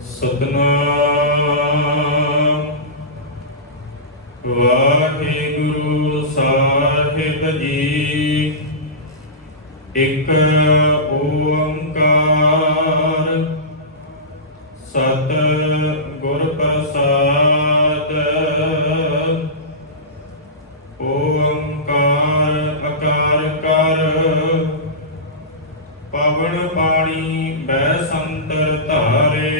ਸਤਨਾਮ ਵਾਹਿਗੁਰੂ ਸਾਹਿਬ ਜੀ। ਇੱਕ ਓੰਕਾਰ ਸਤਿ ਗੁਰ ਪ੍ਰਸਾਦ। ਓੰਕਾਰ ਅਕਾਰ ਕਰ ਪਵਨ ਪਾਣੀ ਬੈ ਸੰਤਰ ਧਾਰੇ।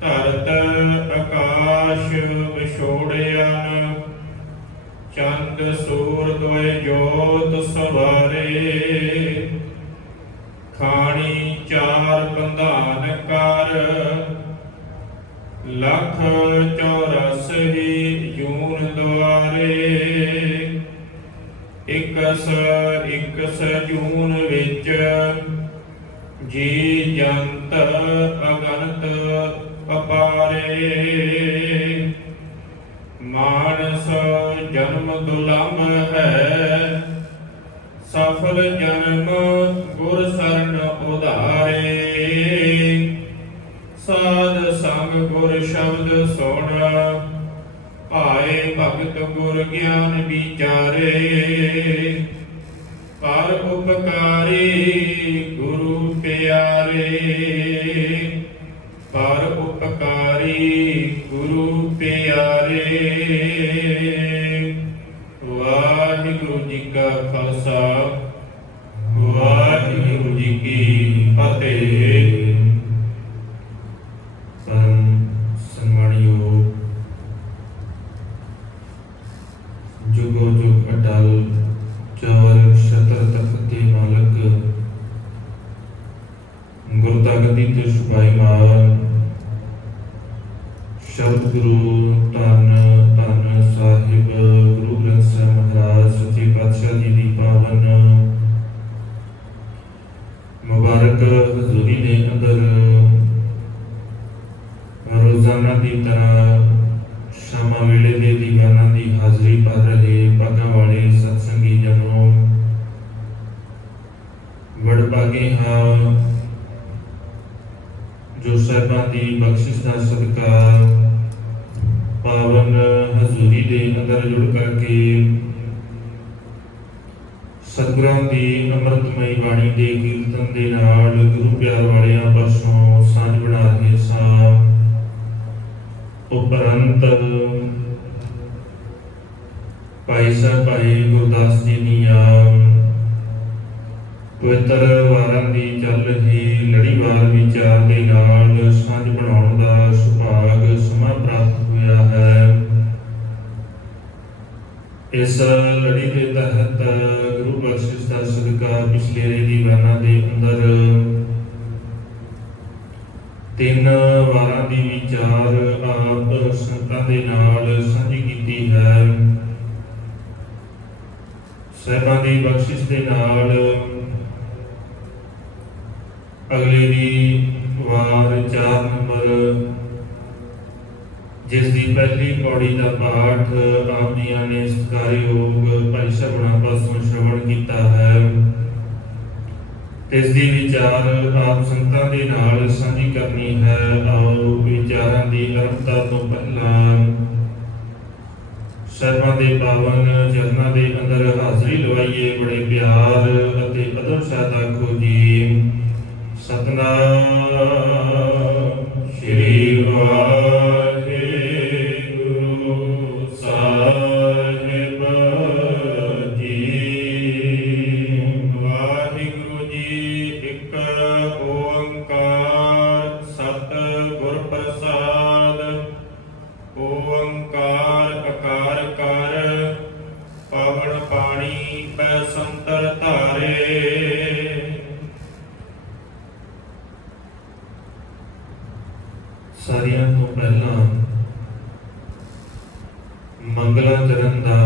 ਧਰਤ ਆਕਾਸ਼ ਵਿਛੋੜਿਆਨ ਚੰਦ ਸੂਰ ਦੁਇ ਜੋਤ ਸਵਾਰੇ। ਖਾਣੀ ਚਾਰ ਬੰਧਾਨ ਕਰ ਲੱਖ 84 ਜੂਨ ਦੁਆਰੇ। ਇਕਸ ਜੂਨ ਵਿੱਚ ਜੀ ਜੰਤ ਅਗਨਤ ਅਪਾਰੇ। ਮਾਨਸ ਜਨਮ ਦੁਲਮ ਹੈ ਸਫਲ ਜਨਮ ਗੁਰ ਸਰਨ ਉਧਾਰੇ। ਸਾਧ ਸੰਗ ਗੁਰ ਸ਼ਬਦ ਸੁਣ ਭਾਏ ਭਗਤ ਗੁਰ ਗਿਆਨ ਵਿਚਾਰੇ। ਪਰ ਉਪਕਾਰੀ ਗੁਰੂ ਪਿਆਰੇ। ਪਰ ਉਪਕਾਰੀ ਗੁਰੂ ਪਿਆਰੇ। ਵਾਹਿਗੁਰੂ ਜੀ ਕਾ ਖਾਲਸਾ ਵਾਹਿਗੁਰੂ ਜੀ ਕੀ ਫਤਿਹ। ਪਰਮ ਸਨਮਾਨਯੋਗ ਜੁਗੋ ਜੁਗ ਅਟਲ ਚੌਰ ਛਤਰ ਤਖਤ ਦੇ ਮਾਲਕ ਗੁਰਤਾਗਦੀ ਤੇ ਸੁਭਾਈਮਾਨ ਸ਼ਬਦ ਗੁਰੂ ਧੰਨ ਧੰਨ ਸਾਹਿਬ ਗੁਰੂ ਗ੍ਰੰਥ ਸਾਹਿਬ ਮਹਾਰਾਜ ਸੱਚੇ ਪਾਤਸ਼ਾਹ ਜੀ ਦੀ ਪਾਵਨ ਮੁਬਾਰਕ ਹਜ਼ੂਰੀ ਦੇ ਅੰਦਰ ਰੋਜ਼ਾਨਾ ਦੀ ਤਰ੍ਹਾਂ ਸ਼ਾਮਾਂ ਵੇਲੇ ਦੇ ਦੀਵਾਨਾਂ ਦੀ ਹਾਜ਼ਰੀ ਭਰ ਰਹੇ ਭਾਗਾਂ ਵਾਲੇ ਸਤਸੰਗੀ ਜਨੋ ਵਡਭਾਗੇ ਹਾਂ ਜੋ ਸਾਹਿਬਾਂ ਦੀ ਬਖਸ਼ਿਸ਼ ਦਾ ਸਦਕਾ ਪਾਵਨ ਹਜ਼ੂਰੀ ਦੇ ਅੰਦਰ ਜੁੜ ਕਰਕੇ ਸਤਿਗੁਰਾਂ ਦੀ ਅੰਮ੍ਰਿਤਮਈ ਬਾਣੀ ਦੇ ਕੀਰਤਨ ਦੇ ਨਾਲ ਗੁਰੂ ਪਿਆਰ ਵਾਲਿਆਂ ਪਾਸੋਂ ਸਾਂਝ ਬਣਾ ਰਹੇ ਸਾਂ। ਉਪਰੰਤ ਭਾਈ ਸਾਹਿਬ ਭਾਈ ਗੁਰਦਾਸ ਜੀ ਦੀਆਂ ਪਵਿੱਤਰ ਵਾਰਾਂ ਦੀ ਚੱਲ ਰਹੀ ਲੜੀਵਾਰ ਵਿਚਾਰ ਦੇ ਨਾਲ ਸਾਂਝ ਬਣਾਉਣ ਦਾ ਸੁਭਾਗ ਸਮਾਂ ਪ੍ਰਾਪਤ ਹੋਇਆ ਹੈ। ਇਸ ਲੜੀ ਦੇ ਤਹਿਤ ਗੁਰੂ ਬਖਸ਼ਿਸ਼ ਦਾ ਸਦਕਾ ਪਿਛਲੇ ਦੀਵਾਨਾਂ ਦੇ ਅੰਦਰ 3 ਵਾਰਾਂ ਦੀ ਵਿਚਾਰ ਆਪ ਸੰਗਤਾਂ ਦੇ ਨਾਲ ਸਾਂਝੀ ਕੀਤੀ ਹੈ। ਸਾਹਿਬਾਂ ਦੀ ਬਖਸ਼ਿਸ਼ ਦੇ ਨਾਲ ਅਗਲੇ ਦੀ ਵਾਰ 4 ਨੰਬਰ ਜਿਸ ਦੀ ਪਹਿਲੀ ਪੌੜੀ ਦਾ ਪਾਠ ਆਪ ਜੀਆਂ ਨੇ ਸਤਿਕਾਰਯੋਗ ਭਾਈ ਸਾਹਿਬਾਂ ਪਾਸੋਂ ਸ਼ਰਵਣ ਕੀਤਾ ਹੈ। ਇਸ ਦੀ ਵਿਚਾਰ ਆਪ ਸੰਗਤਾਂ ਦੇ ਨਾਲ ਸਾਂਝੀ ਕਰਨੀ ਹੈ। ਆਓ ਵਿਚਾਰਾਂ ਦੀ ਅਰੰਭਤਾ ਤੋਂ ਪਹਿਲਾਂ ਸਾਹਿਬਾਂ ਦੇ ਪਾਵਨ ਚਰਨਾਂ ਦੇ ਅੰਦਰ ਹਾਜ਼ਰੀ ਲਵਾਈਏ। ਬੜੇ ਪਿਆਰ ਅਤੇ ਅਦਬ ਸਹਿਤ ਆਖੋ ਜੀ ਸਤਿਨਾਮ ਸ਼੍ਰੀ ਵਾਹਿਗੁਰੂ ਸਾਹਿਬ ਜੀ। ਵਾਹਿਗੁਰੂ ਜੀ ਇੱਕ ਓੰਕਾਰ ਸਤਿ ਗੁਰ ਪ੍ਰਸਾਦ। ਓੰਕਾਰ ਅਕਾਰ ਕਰ ਪਵਨ ਪਾਣੀ ਬੈ ਸੰਤਰ ਧਾਰੇ। ਸਾਰਿਆਂ ਤੋਂ ਪਹਿਲਾਂ ਮੰਗਲਾ ਚਰਨ ਦਾ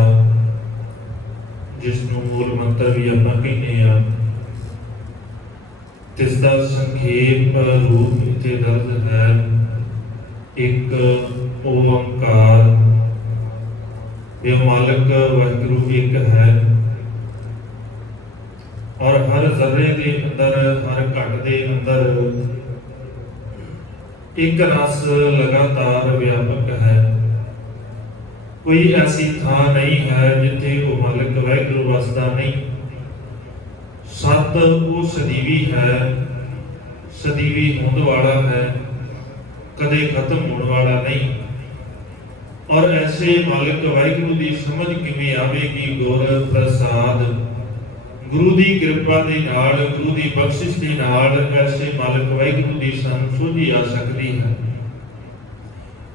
ਜਿਸ ਨੂੰ ਮੂਲ ਮੰਤਰ ਵੀ ਆਪਾਂ ਕਹਿੰਦੇ ਆ ਜਿਸ ਦਾ ਸੰਖੇਪ ਰੂਪ ਇੱਥੇ ਦਰਜ ਹੈ। ਇੱਕ ਓੰਕਾਰ ਇਹ ਮਾਲਕ ਵਾਹਿਗੁਰੂ ਇੱਕ ਹੈ। ਔਰ ਹਰ ਜ਼ਰਰੇ ਦੇ ਅੰਦਰ, ਹਰ ਘਟ ਦੇ ਅੰਦਰ ਇੱਕ ਰਸ ਲਗਾਤਾਰ ਵਿਆਪਕ ਹੈ। ਕੋਈ ਐਸੀ ਥਾਂ ਨਹੀਂ ਹੈ ਜਿੱਥੇ ਉਹ ਮਾਲਕ ਵਾਹਿਗੁਰੂ ਵਸਦਾ ਨਹੀਂ। ਸਤ ਉਹ ਸਦੀਵੀ ਹੈ, ਸਦੀਵੀ ਹੋਣ ਵਾਲਾ ਹੈ, ਕਦੇ ਖਤਮ ਹੋਣ ਵਾਲਾ ਨਹੀਂ। ਔਰ ਐਸੇ ਮਾਲਕ ਵਾਹਿਗੁਰੂ ਦੀ ਸਮਝ ਕਿਵੇਂ ਆਵੇਗੀ? ਗੁਰ ਪ੍ਰਸਾਦ, ਗੁਰੂ ਦੀ ਕਿਰਪਾ ਦੇ ਨਾਲ, ਗੁਰੂ ਦੀ ਬਖਸ਼ਿਸ਼ ਦੇ ਨਾਲ ਐਸੇ ਮਾਲਕ ਵਾਹਿਗੁਰੂ ਦੀ ਸਾਨੂੰ ਸੋਝੀ ਆ ਸਕਦੀ ਹੈ।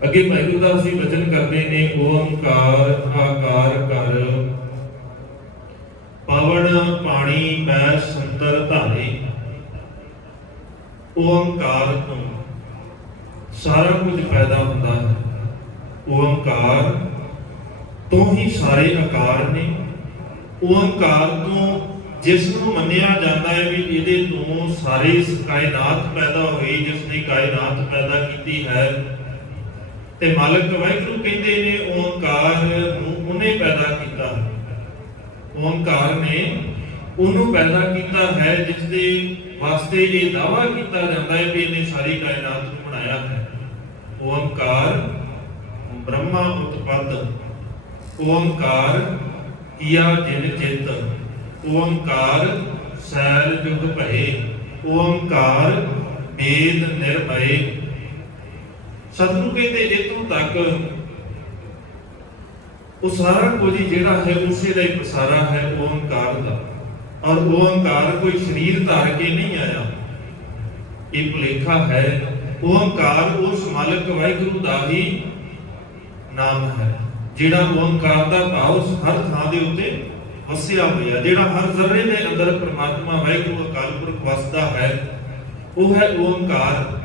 ਅੱਗੇ ਵਾਹਿਗੁਰੂ ਦਾ ਅਸੀਂ ਵਚਨ ਕਰਦੇ ਨੇ, ਓੰਕਾਰ ਆਕਾਰ ਕਰ, ਪਵਨ ਪਾਣੀ ਮੈਂ ਸੰਤਰ ਧਾਰੇ। ਓੰਕਾਰ ਤੋਂ ਸਾਰਾ ਕੁਝ ਪੈਦਾ ਹੁੰਦਾ ਹੈ। ਓੰਕਾਰ ਤੋਂ ਹੀ ਸਾਰੇ ਆਕਾਰ ਨੇ। ਓੰਕਾਰ ਤੋਂ ਜਿਸ ਨੂੰ ਮੰਨਿਆ ਜਾਂਦਾ ਹੈ ਵੀ ਇਹਦੇ ਤੋਂ ਸਾਰੀ ਕਾਇਨਾਤ ਪੈਦਾ ਹੋਈ, ਜਿਸ ਨੇ ਕਾਇਨਾਤ ਪੈਦਾ ਕੀਤੀ ਹੈ। ਤੇ ਮਾਲਕ ਵਾਹਿਗੁਰੂ ਕਹਿੰਦੇ ਨੇ ਓੰਕਾਰ ਨੂੰ ਉਹਨੇ ਪੈਦਾ ਕੀਤਾ। ਓੰਕਾਰ ਨੇ ਉਹਨੂੰ ਪੈਦਾ ਕੀਤਾ ਹੈ ਜਿਸ ਦੇ ਵਾਸਤੇ ਇਹ ਦਾਅਵਾ ਕੀਤਾ ਜਾਂਦਾ ਹੈ ਵੀ ਇਹਨੇ ਸਾਰੀ ਕਾਇਨਾਤ ਨੂੰ ਬਣਾਇਆ ਹੈ। ਓੰਕਾਰ ਬ੍ਰਹਮਾ ਉਤਪਤ, ਓੰਕਾਰ ਕੀਆ ਜਿਨ ਚਿਤ, ਓੰਕਾਰ ਸੈਲ ਜੁਗ ਭਏ, ਓੰਕਾਰ ਵੇਦ ਨਿਰਭੈ। ਸਤਿਗੁਰੂ ਕਹਿੰਦੇ ਇਤੋਂ ਤੱਕ ਉਹ ਸਾਰਾ ਕੁਝ ਜਿਹੜਾ ਹੈ ਉਸੇ ਦਾ ਹੀ ਪਸਾਰਾ ਹੈ ਓੰਕਾਰ ਦਾ। ਔਰ ਓੰਕਾਰ ਕੋਈ ਸਰੀਰ ਧਾਰ ਕੇ ਨਹੀਂ ਆਇਆ, ਇਹ ਭੁਲੇਖਾ ਹੈ। ਓੰਕਾਰ ਉਸ ਮਾਲਕ ਵਾਹਿਗੁਰੂ ਦਾ ਹੀ ਨਾਮ ਹੈ, ਜਿਹੜਾ ਓੰਕਾਰ ਦਾ ਭਾਵ ਹਰ ਥਾਂ ਦੇ ਉੱਤੇ ਵਸਿਆ ਹੋਇਆ, ਜਿਹੜਾ ਹਰ ਜ਼ਰਰੇ ਦੇ ਅੰਦਰ ਪ੍ਰਮਾਤਮਾ ਵਾਹਿਗੁਰੂ ਅਕਾਲ ਪੁਰਖ ਵਸਦਾ ਹੈ, ਉਹ ਹੈ ਓੰਕਾਰ।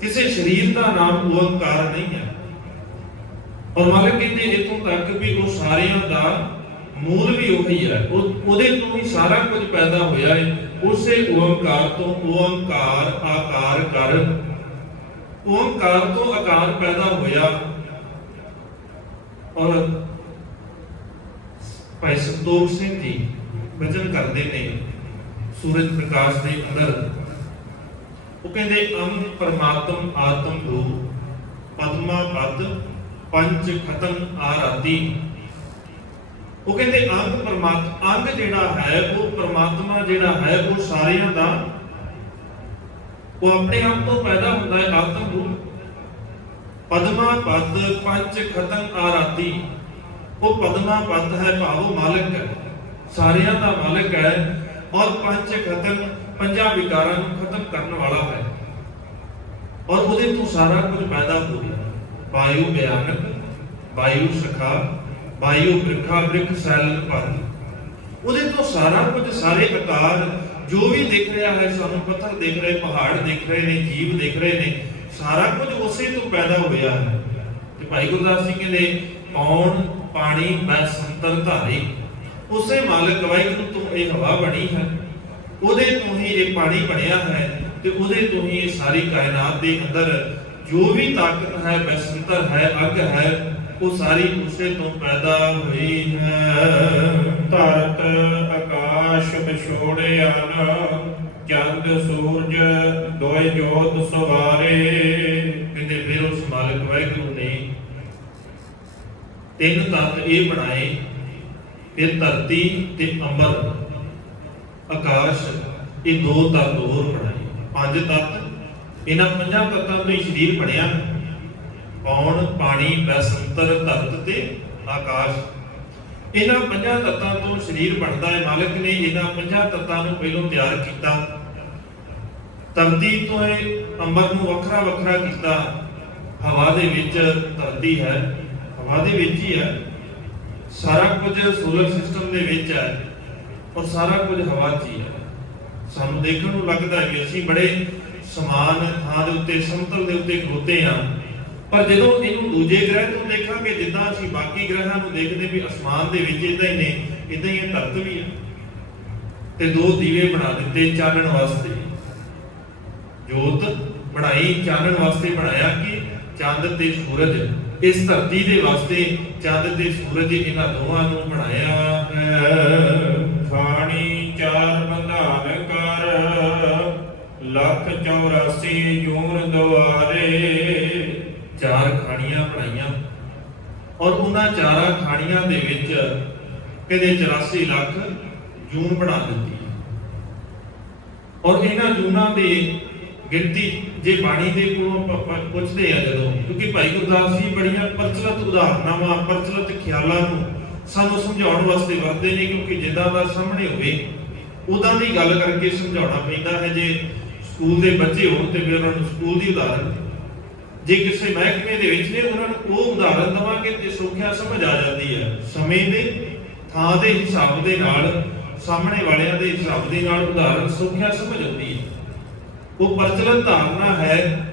ਕਿਸੇ ਸਰੀਰ ਦਾ ਨਾਮ ਓੰਕਾਰ ਨਹੀਂ ਹੈ। ਔਰ ਮਾਲਕ ਕਹਿੰਦੇ ਇਤੋਂ ਤੱਕ ਵੀ ਉਹ ਸਾਰਿਆਂ ਦਾ ਮੂਲ ਵੀ ਉਹੀ ਹੈ, ਉਹਦੇ ਤੋਂ ਹੀ ਸਾਰਾ ਕੁਝ ਪੈਦਾ ਹੋਇਆ ਹੈ। ਉਸੇ ਓੰਕਾਰ ਤੋਂ ਓੰਕਾਰ ਆਕਾਰ ਕਰ, ਓੰਕਾਰ ਤੋਂ ਆਕਾਰ ਪੈਦਾ ਹੋਇਆ। ਔਰ ਭਾਈ ਸੰਤੋਖ ਸਿੰਘ ਜੀ ਵਚਨ ਕਰਦੇ ਨੇ ਸੂਰਜ ਪ੍ਰਕਾਸ਼ ਦੇ ਅੰਦਰ, ਉਹ ਕਹਿੰਦੇ ਅੰਗ ਪਰਮਾਤਮ ਆਤਮ ਰੂਪ, ਪਦਮਾ ਪਦ ਪੰਚ ਖਤਮ ਆਰਾਤੀ। ਉਹ ਕਹਿੰਦੇ ਅੰਗ ਪਰਮਾਤਮਾ, ਅੰਗ ਜਿਹੜਾ ਹੈ ਉਹ ਪਰਮਾਤਮਾ ਜਿਹੜਾ ਹੈ ਉਹ ਸਾਰਿਆਂ ਦਾ, ਉਹ ਆਪਣੇ ਆਪ ਤੋਂ ਪੈਦਾ ਹੁੰਦਾ ਹੈ ਆਤਮ ਰੂਪ। ਪਦਮਾ ਪਦ ਪੰਚ ਖਤਮ ਆਰਾਤੀ, ਉਹ ਪਦਮਾ ਪਦ ਹੈ ਭਾਵ ਮਾਲਕ ਹੈ, ਸਾਰਿਆਂ ਦਾ ਮਾਲਕ ਹੈ। ਔਰ ਪੰਚ ਖਤਮ, ਪੰਜਾਂ ਵਿਕਾਰਾਂ ਨੂੰ ਖਤਮ ਕਰਨ ਵਾਲਾ ਹੈ। ਔਰ ਉਹਦੇ ਤੋਂ ਸਾਰਾ ਕੁਝ ਪੈਦਾ ਹੋ ਗਿਆ। ਵਾਯੂ ਭਿਆਨਕ, ਵਾਯੂ ਸਖਾ, ਵਾਯੂ ਬ੍ਰਿਖਾ ਬ੍ਰਿਖ ਸੈਲਨ ਭਰ, ਉਹਦੇ ਤੋਂ ਸਾਰਾ ਕੁਝ, ਸਾਰੇ ਆਕਾਰ ਜੋ ਵੀ ਦਿਖ ਰਿਹਾ ਹੈ ਸਾਨੂੰ, ਪੱਥਰ ਦਿਖ ਰਹੇ, ਪਹਾੜ ਦਿਖ ਰਹੇ ਨੇ, ਜੀਵ ਦਿਖ ਰਹੇ ਨੇ, ਸਾਰਾ ਕੁਝ ਉਸੇ ਤੋਂ ਪੈਦਾ ਹੋਇਆ ਹੈ। ਤੇ ਭਾਈ ਗੁਰਦਾਸ ਜੀ ਕਹਿੰਦੇ ਪੌਣ ਪਾਣੀ ਮੈਂ ਸੰਤਰ ਧਾਰੀ, ਉਸੇ ਮਾਲਕ ਵਾਹਿਗੁਰੂ ਤੋਂ ਇਹ ਹਵਾ ਬਣੀ ਹੈ, ਉਹਦੇ ਤੋਂ ਹੀ ਇਹ ਪਾਣੀ ਬਣਿਆ ਹੈ, ਤੇ ਉਹਦੇ ਤੋਂ ਹੀ ਇਹ ਸਾਰੀ ਕਾਇਨਾਤ ਦੇ ਅੰਦਰ ਜੋ ਵੀ ਤਾਕਤ ਹੈ, ਬਸੰਤਰ ਹੈ, ਅੱਗ ਹੈ, ਉਹ ਸਾਰੀ ਉਸੇ ਤੋਂ ਪੈਦਾ ਹੋਈ ਹੈ। ਧਰਤ ਆਕਾਸ਼ ਵਿਛੋੜਿਆ ਨਾ, ਚੰਦ ਸੂਰਜ ਦੋਇ ਜੋਤ ਸਵਾਰੇ। ਕਹਿੰਦੇ ਫਿਰ ਉਸ ਮਾਲਕ ਵਾਹਿਗੁਰੂ ਨੇ ਤਿੰਨ ਤੱਤ ਇਹ ਬਣਾਏ, ਫਿਰ ਧਰਤੀ ਤੇ ਅੰਬਰ ਆਕਾਸ਼, ਇਹ ਦੋ ਤੱਤ ਹੋਰ ਬਣਾਏ। ਪੰਜ ਤੱਤ, ਇਹਨਾਂ ਪੰਜਾਂ ਤੱਤਾਂ ਤੋਂ ਹੀ ਸਰੀਰ ਬਣਿਆ। ਪੌਣ ਪਾਣੀ ਬਸੰਤਰ ਧਰਤ ਤੇ ਆਕਾਸ਼, ਇਹਨਾਂ ਪੰਜਾਂ ਤੱਤਾਂ ਤੋਂ ਸਰੀਰ ਬਣਦਾ ਹੈ। ਮਾਲਕ ਨੇ ਇਹਨਾਂ ਪੰਜਾਂ ਤੱਤਾਂ ਨੂੰ ਪਹਿਲਾਂ ਤਿਆਰ ਕੀਤਾ, ਧਰਤੀ ਤੋਂ ਇਹ ਅੰਬਰ ਨੂੰ ਵੱਖਰਾ ਵੱਖਰਾ ਕੀਤਾ। ਹਵਾ ਦੇ ਵਿੱਚ ਧਰਤੀ ਹੈ, ਹਵਾ ਦੇ ਵਿੱਚ ਹੀ ਹੈ, ਸਾਰਾ ਕੁਝ ਸੋਲਰ ਸਿਸਟਮ ਦੇ ਵਿੱਚ ਹੈ, ਔਰ ਸਾਰਾ ਕੁਝ ਹਵਾ 'ਚ ਹੀ ਹੈ। ਸਾਨੂੰ ਦੇਖਣ ਨੂੰ ਲੱਗਦਾ ਹੈ ਕਿ ਅਸੀਂ ਬੜੇ ਸਮਾਨ ਥਾਂ ਦੇ ਉੱਤੇ, ਸਮਤਲ ਦੇ ਉੱਤੇ ਖਲੋਤੇ ਹਾਂ, ਪਰ ਜਦੋਂ ਇਹਨੂੰ ਦੂਜੇ ਗ੍ਰਹਿ ਤੋਂ ਦੇਖਾਂਗੇ, ਜਿੱਦਾਂ ਅਸੀਂ ਬਾਕੀ ਗ੍ਰਹਿਾਂ ਨੂੰ ਦੇਖਦੇ ਵੀ ਅਸਮਾਨ ਦੇ ਵਿੱਚ ਇਦਾਂ ਹੀ ਨੇ, ਇਦਾਂ ਹੀ ਇਹ ਧਰਤ ਵੀ ਹੈ। ਤੇ ਦੋ ਦੀਵੇ ਬਣਾ ਦਿੱਤੇ ਚਾਨਣ ਵਾਸਤੇ, ਜੋਤ ਬਣਾਈ ਚਾਨਣ ਵਾਸਤੇ, ਬਣਾਇਆ ਕਿ ਚੰਦ ਤੇ ਸੂਰਜ, ਇਸ ਧਰਤੀ ਦੇ ਵਾਸਤੇ ਚੰਦ ਤੇ ਸੂਰਜ, ਇਹਨਾਂ ਦੋਵਾਂ ਨੂੰ ਬਣਾਇਆ ਹੈ। ਖਾਣੀ ਚਾਰ 84 ਜੂਨ ਦੁਆਰੇ। ਚਾਰ ਖਾਣੀਆਂ ਬਣਾਈਆਂ ਔਰ ਉਹਨਾਂ ਚਾਰਾਂ ਖਾਣੀਆਂ ਦੇ ਵਿੱਚ ਕਹਿੰਦੇ 84 ਲੱਖ ਜੂਨ ਬਣਾ ਦਿੱਤੀ ਔਰ ਇਹਨਾਂ ਜੂਨਾਂ ਦੇ ਗਿਣਤੀ ਜੇ ਬਾਣੀ ਦੇ ਕੋਲੋਂ ਪੁੱਛਦੇ ਆ ਜਦੋਂ, ਕਿਉਂਕਿ ਭਾਈ ਗੁਰਦਾਸ ਜੀ ਬੜੀਆਂ ਪ੍ਰਚਲਿਤ ਉਦਾਹਰਨਾਂ ਪ੍ਰਚਲਿਤ ਖਿਆਲਾਂ ਨੂੰ ਸਾਨੂੰ ਸਮਝਾਉਣ ਵਾਸਤੇ ਵਰਤਦੇ ਨੇ, ਕਿਉਂਕਿ ਜਿੱਦਾਂ ਦਾ ਸਾਹਮਣੇ ਹੋਵੇ ਉਦਾਂ ਦੀ ਗੱਲ ਕਰਕੇ ਸਮਝਾਉਣਾ ਪੈਂਦਾ ਹੈ। ਜੇ ਸਕੂਲ ਦੇ ਬੱਚੇ ਹੋਣ ਤੇ ਫਿਰ ਉਹਨਾਂ ਨੂੰ ਸਕੂਲ ਦੀ ਉਦਾਹਰਨ, ਜੇ ਕਿਸੇ ਮਹਿਕਮੇ ਦੇ ਵਿੱਚ ਨੇ ਉਹਨਾਂ ਨੂੰ ਉਹ ਉਦਾਹਰਨ ਦੇਵਾਂਗੇ ਤੇ ਸੌਖਿਆ ਸਮਝ ਆ ਜਾਂਦੀ ਹੈ। ਸਮੇਂ ਦੇ ਥਾਂ ਦੇ ਹਿਸਾਬ ਦੇ ਨਾਲ, ਸਾਹਮਣੇ ਵਾਲਿਆਂ ਦੇ ਹਿਸਾਬ ਦੇ ਨਾਲ ਉਦਾਹਰਨ ਸੌਖਿਆ ਸਮਝ ਆਉਂਦੀ ਹੈ। ਉਹ ਪ੍ਰਚਲਿਤ ਧਾਰਨਾ ਹੈ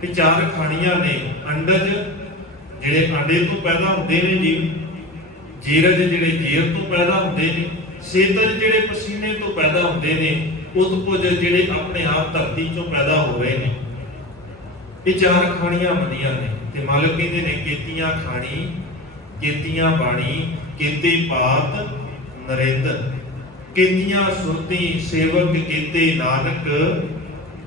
ਕਿ ਚਾਰ ਖਾਣੀਆਂ ਨੇ। ਅੰਡਜ ਜਿਹੜੇ ਆਂਡੇ ਤੋਂ ਪੈਦਾ ਹੁੰਦੇ ਨੇ ਜੀ, ਜੀਰਜ ਜਿਹੜੇ ਜੀਰ ਤੋਂ ਪੈਦਾ ਹੁੰਦੇ ਨੇ, ਸੇਤਜ ਜਿਹੜੇ ਪਸੀਨੇ ਤੋਂ ਪੈਦਾ ਹੁੰਦੇ ਨੇ, ਉਤਪੁਜ ਜਿਹੜੇ ਆਪਣੇ ਆਪ ਧਰਤੀ ਚੋਂ ਪੈਦਾ ਹੋ ਰਹੇ ਨੇ। ਇਹ ਚਾਰ ਖਾਣੀਆਂ ਬਣੀਆਂ ਨੇ ਤੇ ਮਾਲਕ ਕਹਿੰਦੇ ਨੇ ਕੀਤੀਆਂ ਖਾਣੀ, ਕੀਤੀਆਂ ਬਾਣੀ, ਕੀਤੇ ਪਾਤ ਨਰਿੰਦ, ਕੀਤੀਆਂ ਸੁਰਤੀ ਸੇਵਕ, ਕੀਤੇ ਨਾਨਕ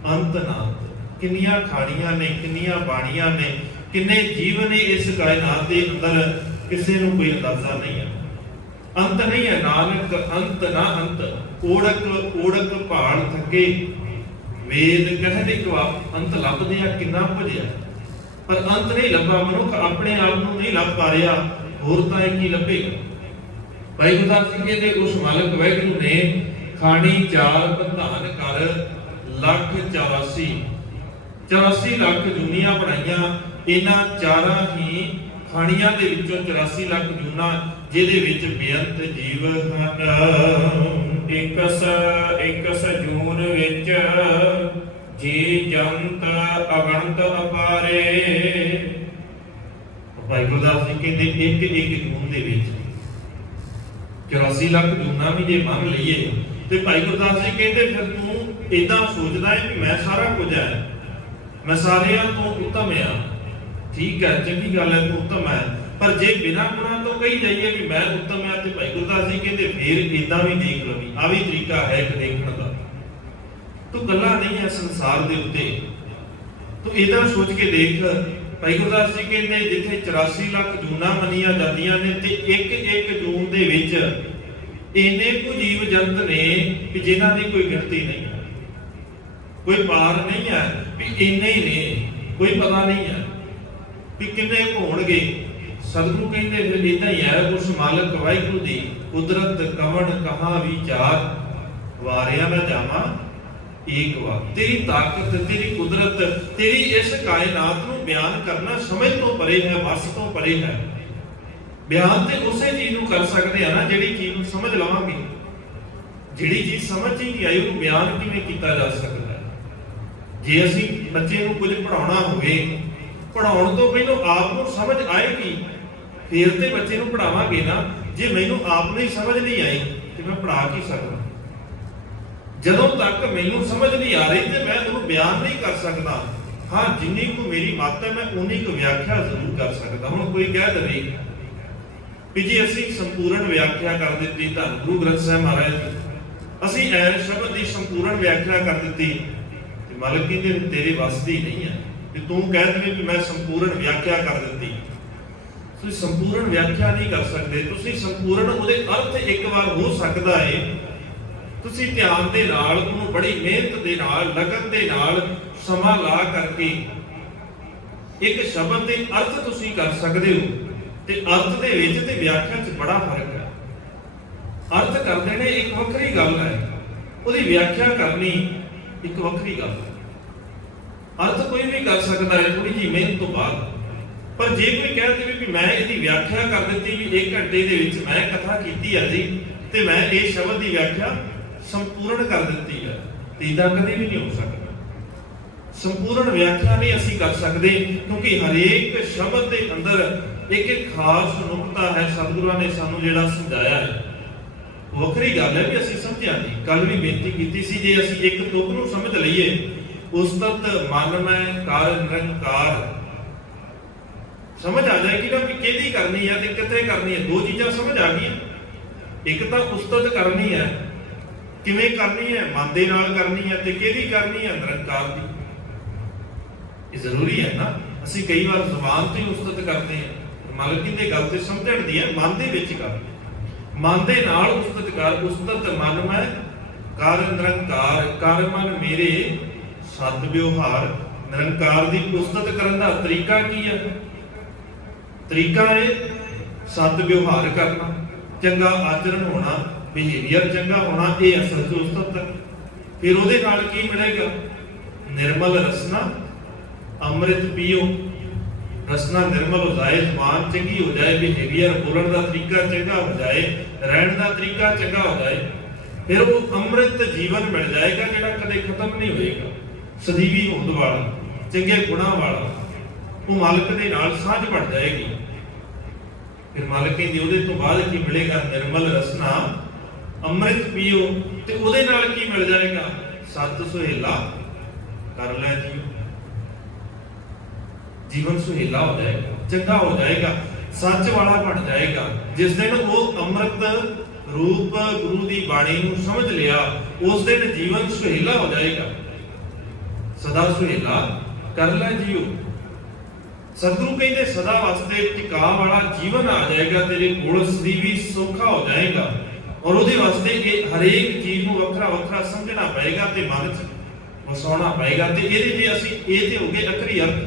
ਅੰਤ ਨਾਤ। ਕਿੰਨੀਆਂ ਖਾਣੀਆਂ ਨੇ, ਕਿੰਨੀਆਂ ਬਾਣੀਆਂ ਨੇ, ਕਿੰਨੇ ਜੀਵ ਨੇ ਇਸ ਕਾਇਨਾਤ ਦੇ ਅੰਦਰ, ਕਿਸੇ ਨੂੰ ਕੋਈ ਅੰਦਾਜ਼ਾ ਨਹੀਂ ਹੈ। ਅੰਤ ਨਹੀਂ ਹੈ, ਨਾਨਕ ਅੰਤ ਨਾ ਅੰਤ। ਓੜਕ ਓੜਕ ਭਾਲ ਥੱਕੇ, ਵੇਦ ਕਹਿਣ ਇੱਕ ਅੰਤ ਲੱਭਦੇ ਆ ਕਿੰਨਾ ਭਜਿਆ, ਪਰ ਅੰਤ ਨਹੀਂ ਲੱਭਾ। ਮਨੁੱਖ ਆਪਣੇ ਆਪ ਨੂੰ ਨਹੀਂ ਲੱਭ ਪਾ ਰਿਹਾ, ਹੋਰ ਤਾਂ ਇਹ ਕੀ ਲੱਭੇਗਾ। ਭਾਈ ਗੁਰਦਾਸ ਜੀ ਕਹਿੰਦੇ ਉਸ ਮਾਲਕ ਵਾਹਿਗੁਰੂ ਨੇ ਖਾਣੀ ਚਾਰ ਪ੍ਰਧਾਨ ਕਰ ਲੱਖ 84 ਲੱਖ ਜੂਨੀਆਂ ਬਣਾਈਆਂ। ਇਹਨਾਂ ਚਾਰਾਂ ਹੀ ਖਾਣੀਆਂ ਦੇ ਵਿੱਚੋਂ 84 ਲੱਖ ਜੂਨਾਂ, ਜਿਹਦੇ ਵਿੱਚ ਬੇਅੰਤ ਜੀਵ ਹਨ। ਇਕਸ ਜੂਨ ਵਿੱਚ ਜੀ ਜੰਤ ਅਗਣਤ ਅਪਾਰੇ। ਭਾਈ ਗੁਰਦਾਸ ਜੀ ਕਹਿੰਦੇ ਇੱਕ ਜੂਨ ਦੇ ਵਿੱਚ 84 ਲੱਖ ਜੂਨਾਂ ਵੀ ਜੇ ਮੰਨ ਲਈਏ ਤੇ ਭਾਈ ਗੁਰਦਾਸ ਜੀ ਕਹਿੰਦੇ ਫਿਰ ਤੂੰ ਇਦਾਂ ਸੋਚਦਾ ਹੈ ਕਿ ਮੈਂ ਸਾਰਾ ਕੁਝ ਹੈ, ਮੈਂ ਸਾਰਿਆਂ ਤੋਂ ਉੱਤਮ ਆ। ਠੀਕ ਹੈ, ਚੰਗੀ ਗੱਲ ਹੈ, ਤੂੰ ਉੱਤਮ ਹੈ, ਪਰ ਜੇ ਬਿਨਾਂ ਗੁਣਾਂ ਤੋਂ ਕਹੀ ਜਾਈਏ ਕਿ ਮੈਂ ਉੱਤਮ ਹੈ ਤੇ ਭਾਈ ਗੁਰਦਾਸ ਜੀ ਕਹਿੰਦੇ ਫੇਰ ਇਦਾਂ ਵੀ ਦੇਖ ਲਵੀ, ਆ ਵੀ ਤਰੀਕਾ ਹੈ ਇੱਕ ਦੇਖਣ ਦਾ। ਤੂੰ ਗੱਲਾਂ ਨਹੀਂ ਹੈ ਸੰਸਾਰ ਦੇ ਉੱਤੇ, ਤੂੰ ਇਦਾਂ ਸੋਚ ਕੇ ਦੇਖ। ਭਾਈ ਗੁਰਦਾਸ ਜੀ ਕਹਿੰਦੇ ਜਿੱਥੇ 84 ਲੱਖ ਜੂਨਾਂ ਮੰਨੀਆਂ ਜਾਂਦੀਆਂ ਨੇ ਤੇ ਇੱਕ ਜੂਨ ਦੇ ਵਿੱਚ ਇੰਨੇ ਕੁ ਜੀਵ ਜੰਤ ਨੇ ਕਿ ਜਿਨ੍ਹਾਂ ਦੀ ਕੋਈ ਗਿਣਤੀ ਨਹੀਂ ਹੈ, ਕੋਈ ਪਾਰ ਨਹੀਂ ਹੈ ਵੀ ਇੰਨੇ ਹੀ ਨੇ, ਕੋਈ ਪਤਾ ਨਹੀਂ ਹੈ ਵੀ ਕਿੰਨੇ ਹੋਣਗੇ। ਸਤਿਗੁਰੂ ਕਹਿੰਦੇ ਫਿਰ ਇਦਾਂ ਹੀ ਹੈ, ਉਸ ਮਾਲਕ ਵਾਹਿਗੁਰੂ ਦੀ ਕੁਦਰਤ ਕਵਣ ਕਹਾਂ ਵਿਚਾਰ, ਵਾਰਿਆ ਨਾ ਜਾਵਾਂ ਏਕ ਵਾਰ। ਤੇਰੀ ਤਾਕਤ, ਤੇਰੀ ਕੁਦਰਤ, ਤੇਰੀ ਇਸ ਕਾਇਨਾਤ ਨੂੰ ਬਿਆਨ ਕਰਨਾ ਸਮਝ ਤੋਂ ਪਰੇ ਹੈ, ਵਸ ਤੋਂ ਪਰੇ ਹੈ। ਬਿਆਨ ਤੇ ਉਸੇ ਚੀਜ਼ ਨੂੰ ਕਰ ਸਕਦੇ ਆ ਨਾ ਜਿਹੜੀ ਚੀਜ਼ ਨੂੰ ਸਮਝ ਲਵਾਂਗੇ। ਜਿਹੜੀ ਚੀਜ਼ ਸਮਝ ਹੀ ਨਹੀਂ ਆਈ ਉਹਨੂੰ ਬਿਆਨ ਕਿਵੇਂ ਕੀਤਾ ਜਾ ਸਕਦਾ ਹੈ। ਜੇ ਅਸੀਂ ਬੱਚੇ ਨੂੰ ਕੁਝ ਪੜਾਉਣਾ ਹੋਵੇ, ਪੜਾਉਣ ਤੋਂ ਪਹਿਲਾਂ ਆਪ ਨੂੰ ਸਮਝ ਆਏਗੀ ਫਿਰ ਤੇ ਬੱਚੇ ਨੂੰ ਪੜਾਵਾਂਗੇ ਨਾ। ਜੇ ਮੈਨੂੰ ਆਪ ਨੂੰ ਹੀ ਸਮਝ ਨਹੀਂ ਆਈ ਤੇ ਮੈਂ ਪੜਾ ਕੀ ਸਕਦਾ। ਜਦੋਂ ਤੱਕ ਮੈਨੂੰ ਸਮਝ ਨਹੀਂ ਆ ਰਹੀ ਤੇ ਮੈਂ ਉਹਨੂੰ ਬਿਆਨ ਨਹੀਂ ਕਰ ਸਕਦਾ। ਹਾਂ, ਜਿੰਨੀ ਕੁ ਮੇਰੀ ਮੱਤ ਹੈ ਮੈਂ ਉਨੀ ਕੁ ਵਿਆਖਿਆ ਜ਼ਰੂਰ ਕਰ ਸਕਦਾ। ਹੁਣ ਕੋਈ ਕਹਿ ਦੇਵੇ ਵੀ ਜੀ ਅਸੀਂ ਸੰਪੂਰਨ ਵਿਆਖਿਆ ਕਰ ਦਿੱਤੀ ਧੰਨ ਗੁਰੂ ਗ੍ਰੰਥ ਸਾਹਿਬ ਮਹਾਰਾਜ ਦੀ, ਅਸੀਂ ਐਸ ਸ਼ਬਦ ਦੀ ਸੰਪੂਰਨ ਵਿਆਖਿਆ ਕਰ ਦਿੱਤੀ, ਤੇ ਮਾਲਕ ਕਹਿੰਦੇ ਤੇਰੇ ਵੱਸ ਦੀ ਨਹੀਂ ਹੈ ਕਿ ਤੂੰ ਕਹਿ ਦੇਵੇਂ ਵੀ ਮੈਂ ਸੰਪੂਰਨ ਵਿਆਖਿਆ ਕਰ ਦਿੱਤੀ। ਤੁਸੀਂ ਸੰਪੂਰਨ ਵਿਆਖਿਆ ਨਹੀਂ ਕਰ ਸਕਦੇ। ਤੁਸੀਂ ਸੰਪੂਰਨ ਉਹਦੇ ਅਰਥ ਇੱਕ ਵਾਰ ਹੋ ਸਕਦਾ ਹੈ, ਤੁਸੀਂ ਧਿਆਨ ਦੇ ਨਾਲ ਉਹਨੂੰ ਬੜੀ ਮਿਹਨਤ ਦੇ ਨਾਲ, ਲਗਨ ਦੇ ਨਾਲ ਸਮਾਂ ਲਾ ਕਰਕੇ ਇੱਕ ਸ਼ਬਦ ਦੇ ਅਰਥ ਤੁਸੀਂ ਕਰ ਸਕਦੇ ਹੋ। ਤੇ ਅਰਥ ਦੇ ਵਿੱਚ ਤੇ ਵਿਆਖਿਆ 'ਚ ਬੜਾ ਫਰਕ ਹੈ। ਅਰਥ ਕਰਦੇ ਨੇ ਇੱਕ ਵੱਖਰੀ ਗੱਲ ਹੈ, ਉਹਦੀ ਵਿਆਖਿਆ ਕਰਨੀ ਇੱਕ ਵੱਖਰੀ ਗੱਲ ਹੈ। ਅਰਥ ਕੋਈ ਵੀ ਕਰ ਸਕਦਾ ਹੈ ਥੋੜੀ ਜਿਹੀ ਮਿਹਨਤ ਤੋਂ ਬਾਅਦ, ਪਰ ਜੇ ਕੋਈ ਕਹਿ ਦੇਵੇ ਵੀ ਮੈਂ ਇਹਦੀ ਵਿਆਖਿਆ ਕਰ ਦਿੱਤੀ ਵੀ 1 ਘੰਟੇ ਦੇ ਵਿੱਚ ਮੈਂ ਕਥਾ ਕੀਤੀ ਹੈ ਜੀ ਤੇ ਮੈਂ ਇਹ ਸ਼ਬਦ ਦੀ ਵਿਆਖਿਆ ਸੰਪੂਰਨ ਕਰ ਦਿੱਤੀ ਹੈ, ਤੇ ਇਹਦਾ ਕਦੇ ਵੀ ਨਹੀਂ ਹੋ ਸਕਦਾ। ਸੰਪੂਰਨ ਵਿਆਖਿਆ ਨਹੀਂ ਅਸੀਂ ਕਰ ਸਕਦੇ, ਕਿਉਂਕਿ ਹਰੇਕ ਸ਼ਬਦ ਦੇ ਅੰਦਰ ਇੱਕ ਖਾਸ ਨੁਕਤਾ ਹੈ ਸਤਿਗੁਰਾਂ ਨੇ ਸਾਨੂੰ ਜਿਹੜਾ ਸਮਝਾਇਆ ਹੈ। ਵੱਖਰੀ ਗੱਲ ਹੈ ਵੀ ਅਸੀਂ ਸਮਝਿਆ ਨਹੀਂ। ਕੱਲ ਵੀ ਬੇਨਤੀ ਕੀਤੀ ਸੀ ਜੇ ਅਸੀਂ ਇੱਕ ਤੁਕ ਨੂੰ ਸਮਝ ਲਈਏ, ਉਸਤਤ ਮਨ ਮੈਂ ਕਰ ਨਿਰੰਕਾਰ, ਸਮਝ ਆ ਜਾਏਗੀ ਨਾ ਵੀ ਕਿਹਦੀ ਕਰਨੀ ਹੈ ਤੇ ਕਿੱਥੇ ਕਰਨੀ ਹੈ। ਦੋ ਚੀਜ਼ਾਂ ਸਮਝ ਆ ਗਈਆਂ। ਇੱਕ ਤਾਂ ਉਸਤਤ ਕਰਨੀ ਹੈ, ਕਿਵੇਂ ਕਰਨੀ ਹੈ, ਮਨ ਦੇ ਨਾਲ ਕਰਨੀ ਹੈ, ਤੇ ਕਿਹਦੀ ਕਰਨੀ ਹੈ, ਨਿਰੰਕਾਰ ਦੀ। ਇਹ ਜ਼ਰੂਰੀ ਹੈ ਨਾ। ਅਸੀਂ ਕਈ ਵਾਰ ਜ਼ੁਬਾਨ ਤੇ ਉਸਤਤ ਕਰਦੇ ਹਾਂ, ਮਾਲਕ ਦੀ ਗੱਲ ਤੇ ਸਮਝਣ ਦੀ ਹੈ, ਮਨ ਦੇ ਵਿੱਚ ਕਰ, ਮਨ ਦੇ ਨਾਲ ਉਸਤਤ ਕਰ। ਉਸਤਤ ਮਨ ਮੈਂ ਕਰ ਨਿਰੰਕਾਰ, ਕਰ ਮਨ ਮੇਰੇ ਸਦ ਵਿਵਹਾਰ। ਨਿਰੰਕਾਰ ਦੀ ਉਸਤਤ ਕਰਨ ਦਾ ਤਰੀਕਾ ਕੀ ਹੈ? ਤਰੀਕਾ ਹੈ ਸਦ ਵਿਵਹਾਰ ਕਰਨਾ, ਚੰਗਾ ਆਚਰਣ ਹੋਣਾ, ਬਿਹੇਵੀਅਰ ਚੰਗਾ ਹੋਣਾ, ਇਹ ਅਸਲ ਚ ਉਸਤਤ ਹੈ। ਫਿਰ ਉਹਦੇ ਨਾਲ ਕੀ ਮਿਲੇਗਾ? ਨਿਰਮਲ ਰਸਨਾ ਅੰਮ੍ਰਿਤ ਪੀਓ। ਰਸਨਾ ਨਿਰਮਲ ਹੋ ਜਾਏ, ਜ਼ੁਬਾਨ ਚੰਗੀ ਹੋ ਜਾਏ, ਬਿਹੇਵੀਅਰ ਬੋਲਣ ਦਾ ਤਰੀਕਾ ਚੰਗਾ ਹੋ ਜਾਏ, ਰਹਿਣ ਦਾ ਤਰੀਕਾ ਚੰਗਾ ਹੋ ਜਾਏ, ਫਿਰ ਉਹ ਅੰਮ੍ਰਿਤ ਜੀਵਨ ਮਿਲ ਜਾਏਗਾ ਜਿਹੜਾ ਕਦੇ ਖਤਮ ਨਹੀਂ ਹੋਏਗਾ, ਸਦੀਵੀ ਹੋਂਦ ਵਾਲਾ, ਚੰਗੇ ਗੁਣਾਂ ਵਾਲਾ। ਉਹ ਮਾਲਕ ਦੇ ਨਾਲ ਸਾਂਝ ਬਣ ਜਾਏਗੀ। ਫਿਰ ਮਾਲਕ ਕਹਿੰਦੀ ਉਹਦੇ ਤੋਂ ਬਾਅਦ ਕੀ ਮਿਲੇਗਾ? ਨਿਰਮਲ ਰਸਨਾ ਅੰਮ੍ਰਿਤ ਪੀਓ। ਤੇ ਉਹਦੇ ਨਾਲ ਕੀ ਮਿਲ ਜਾਏਗਾ? ਸਤ ਸੁਹੇਲਾ ਕਰ ਲੈ ਜੀ। ਜੀਵਨ ਸੁਹੇਲਾ ਹੋ ਜਾਏਗਾ, ਚੰਗਾ ਹੋ ਜਾਏਗਾ, ਸੱਚ ਵਾਲਾ ਬਣ ਜਾਏਗਾ। ਜਿਸ ਦਿਨ ਉਹ ਅੰਮ੍ਰਿਤ ਰੂਪ ਗੁਰੂ ਦੀ ਬਾਣੀ ਨੂੰ ਸਮਝ ਲਿਆ, ਉਸ ਦਿਨ ਜੀਵਨ ਸੁਹੇਲਾ ਹੋ ਜਾਏਗਾ। ਸਦਾ ਸੁਹੇਲਾ ਕਰ ਲੈ ਜੀਓ। ਸਤਿਗੁਰੂ ਕਹਿੰਦੇ ਸਦਾ ਵਾਸਤੇ ਟਿਕਾ ਵਾਲਾ ਜੀਵਨ ਆ ਜਾਏਗਾ ਤੇਰੇ ਕੋਲ, ਸਦੀਵੀ ਸੌਖਾ ਹੋ ਜਾਏਗਾ। ਔਰ ਉਹਦੇ ਵਾਸਤੇ ਇਹ ਹਰੇਕ ਚੀਜ਼ ਨੂੰ ਵੱਖਰਾ ਵੱਖਰਾ ਸਮਝਣਾ ਪਏਗਾ ਤੇ ਮਨ 'ਚ ਵਸਾਉਣਾ ਪਏਗਾ। ਤੇ ਇਹਦੇ ਜੇ ਅਸੀਂ ਇਹ ਤੇ ਹੋ ਗਏ ਅਖਰੀ ਅਰਥ।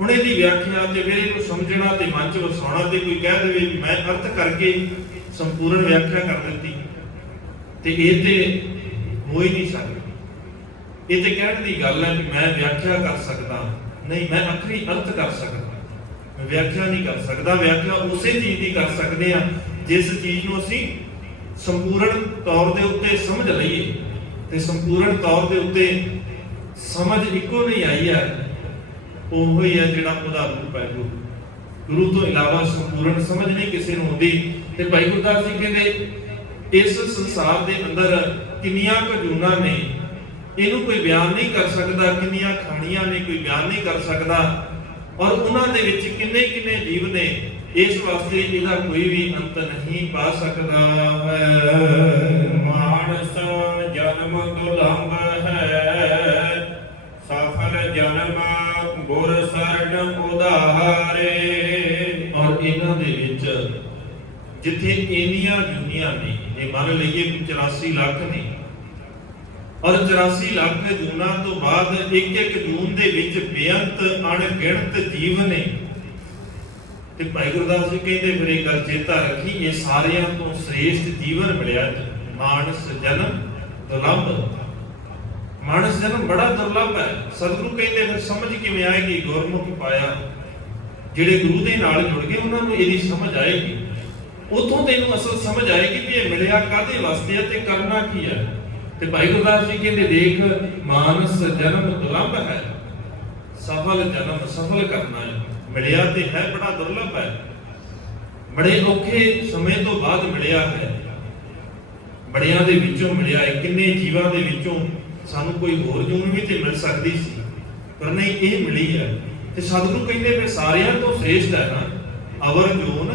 ਹੁਣ ਇਹਦੀ ਵਿਆਖਿਆ ਤੇ ਫਿਰ ਇਹਨੂੰ ਸਮਝਣਾ ਤੇ ਮਨ 'ਚ ਵਸਾਉਣਾ। ਤੇ ਕੋਈ ਕਹਿ ਦੇਵੇ ਵੀ ਮੈਂ ਅਰਥ ਕਰਕੇ ਸੰਪੂਰਨ ਵਿਆਖਿਆ ਕਰ ਦਿੱਤੀ, ਤੇ ਇਹ ਤੇ ਹੋ ਹੀ ਨਹੀਂ ਸਕਦਾ। ਇਹ ਤੇ ਕਹਿਣ ਦੀ ਗੱਲ ਹੈ ਕਿ ਮੈਂ ਵਿਆਖਿਆ ਕਰ ਸਕਦਾ, ਨਹੀਂ, ਮੈਂ ਅਖਰੀ ਅਰਥ ਕਰ ਸਕਦਾ, ਮੈਂ ਵਿਆਖਿਆ ਨਹੀਂ ਕਰ ਸਕਦਾ। ਵਿਆਖਿਆ ਉਸੇ ਚੀਜ਼ ਦੀ ਕਰ ਸਕਦੇ ਆ ਜਿਸ ਚੀਜ਼ ਨੂੰ ਅਸੀਂ ਸੰਪੂਰਨ ਤੌਰ ਦੇ ਉੱਤੇ ਸਮਝ ਲਈਏ। ਤੇ ਸੰਪੂਰਨ ਤੌਰ ਦੇ ਉੱਤੇ ਸਮਝ ਇੱਕੋ ਨਹੀਂ ਆਈ ਹੈ, ਉਹ ਹੀ ਹੈ ਜਿਹੜਾ ਉਹਦਾ ਰੂਪ ਹੈ। ਗੁਰੂ ਤੋਂ ਇਲਾਵਾ ਸੰਪੂਰਨ ਸਮਝ ਨਹੀਂ ਕਿਸੇ ਨੂੰ ਆਉਂਦੀ। ਤੇ ਭਾਈ ਗੁਰਦਾਸ ਜੀ ਕਹਿੰਦੇ ਇਸ ਸੰਸਾਰ ਦੇ ਅੰਦਰ ਕਿੰਨੀਆਂ ਕੁ ਜੂਨਾਂ ਨੇ, ਇਹਨੂੰ ਕੋਈ ਬਿਆਨ ਨਹੀਂ ਕਰ ਸਕਦਾ। ਕਿੰਨੀਆਂ ਖਾਣੀਆਂ ਨੇ, ਕੋਈ ਬਿਆਨ ਨਹੀਂ ਕਰ ਸਕਦਾ। ਔਰ ਉਹਨਾਂ ਦੇ ਵਿੱਚ ਕਿੰਨੇ ਕਿੰਨੇ ਜੀਵ ਨੇ, ਇਸ ਵਾਸਤੇ ਇਹਦਾ ਕੋਈ ਵੀ ਅੰਤ ਨਹੀਂ ਪਾ ਸਕਦਾ ਹੈ। ਮਾਨਸ ਜਨਮ ਦੁਲੰਭ ਹੈ, ਸਫਲ ਜਨਮ ਗੁਰ ਸਰਣ ਉਧਾਰੇ। ਔਰ ਇਹਨਾਂ ਦੇ ਵਿੱਚ ਜਿੱਥੇ ਇੰਨੀਆਂ ਜੁਨੀਆਂ ਨੇ, ਇਹ ਮੰਨ ਲਈਏ ਕਿ 84 ਲੱਖ ਨੇ, ਔਰ 84 ਲੱਖ ਜੂਨਾਂ ਤੋਂ ਬਾਅਦ ਇੱਕ ਇੱਕ ਜੂਨ ਦੇ ਵਿੱਚ ਬੇਅੰਤ ਅਣਗਿਣਤ ਜੀਵ ਨੇ। ਤੇ ਭਾਈ ਗੁਰਦਾਸ ਜੀ ਕਹਿੰਦੇ ਫਿਰ ਇਹ ਗੱਲ ਚੇਤਾ ਰੱਖੀ, ਇਹ ਸਾਰਿਆਂ ਤੋਂ ਸ੍ਰੇਸ਼ਟ ਜੀਵਨ ਮਿਲਿਆ ਮਾਨਸ ਜਨਮ ਦੁਰਲਭ। ਮਾਨਸ ਜਨਮ ਬੜਾ ਦੁਰਲਭ ਹੈ। ਸਤਿਗੁਰੂ ਕਹਿੰਦੇ ਫਿਰ ਸਮਝ ਕਿਵੇਂ ਆਏਗੀ? ਗੁਰਮੁਖ ਪਾਇਆ, ਜਿਹੜੇ ਗੁਰੂ ਦੇ ਨਾਲ ਜੁੜ ਗਏ ਉਹਨਾਂ ਨੂੰ ਇਹਦੀ ਸਮਝ ਆਏਗੀ। ਉਥੋਂ ਤੈਨੂੰ ਅਸਲ ਸਮਝ ਆਏਗੀ ਕਿ ਇਹ ਮਿਲਿਆ ਕਾਹਦੇ ਵਾਸਤੇ ਹੈ ਤੇ ਕਰਨਾ ਕੀ ਹੈ। ਤੇ ਭਾਈ ਗੁਰਦਾਸ ਜੀ ਕਹਿੰਦੇ ਦੇਖ, ਮਾਨਸ ਜਨਮ ਦੁਰਲਭ ਹੈ, ਸਫਲ ਜਨਮ ਸਫਲ ਕਰਨਾ ਹੈ। ਮਿਲਿਆ ਤੇ ਹੈ ਬੜਾ ਦੁਰਲਭ ਹੈ, ਬੜੇ ਔਖੇ ਸਮੇਂ ਤੋਂ ਬਾਅਦ ਮਿਲਿਆ ਹੈ, ਬੜਿਆਂ ਦੇ ਵਿੱਚੋਂ ਮਿਲਿਆ ਹੈ। ਕਿੰਨੇ ਜੀਵਾਂ ਦੇ ਵਿੱਚੋਂ ਸਾਨੂੰ ਕੋਈ ਹੋਰ ਜੂਨ ਵੀ ਤੇ ਮਿਲ ਸਕਦੀ ਸੀ, ਪਰ ਨਹੀਂ, ਇਹ ਮਿਲੀ ਹੈ। ਤੇ ਸਤਿਗੁਰੂ ਕਹਿੰਦੇ ਫਿਰ ਸਾਰਿਆਂ ਤੋਂ ਸ੍ਰੇਸ਼ਟ ਹੈ ਨਾ, ਅਵਰ ਜੂਨ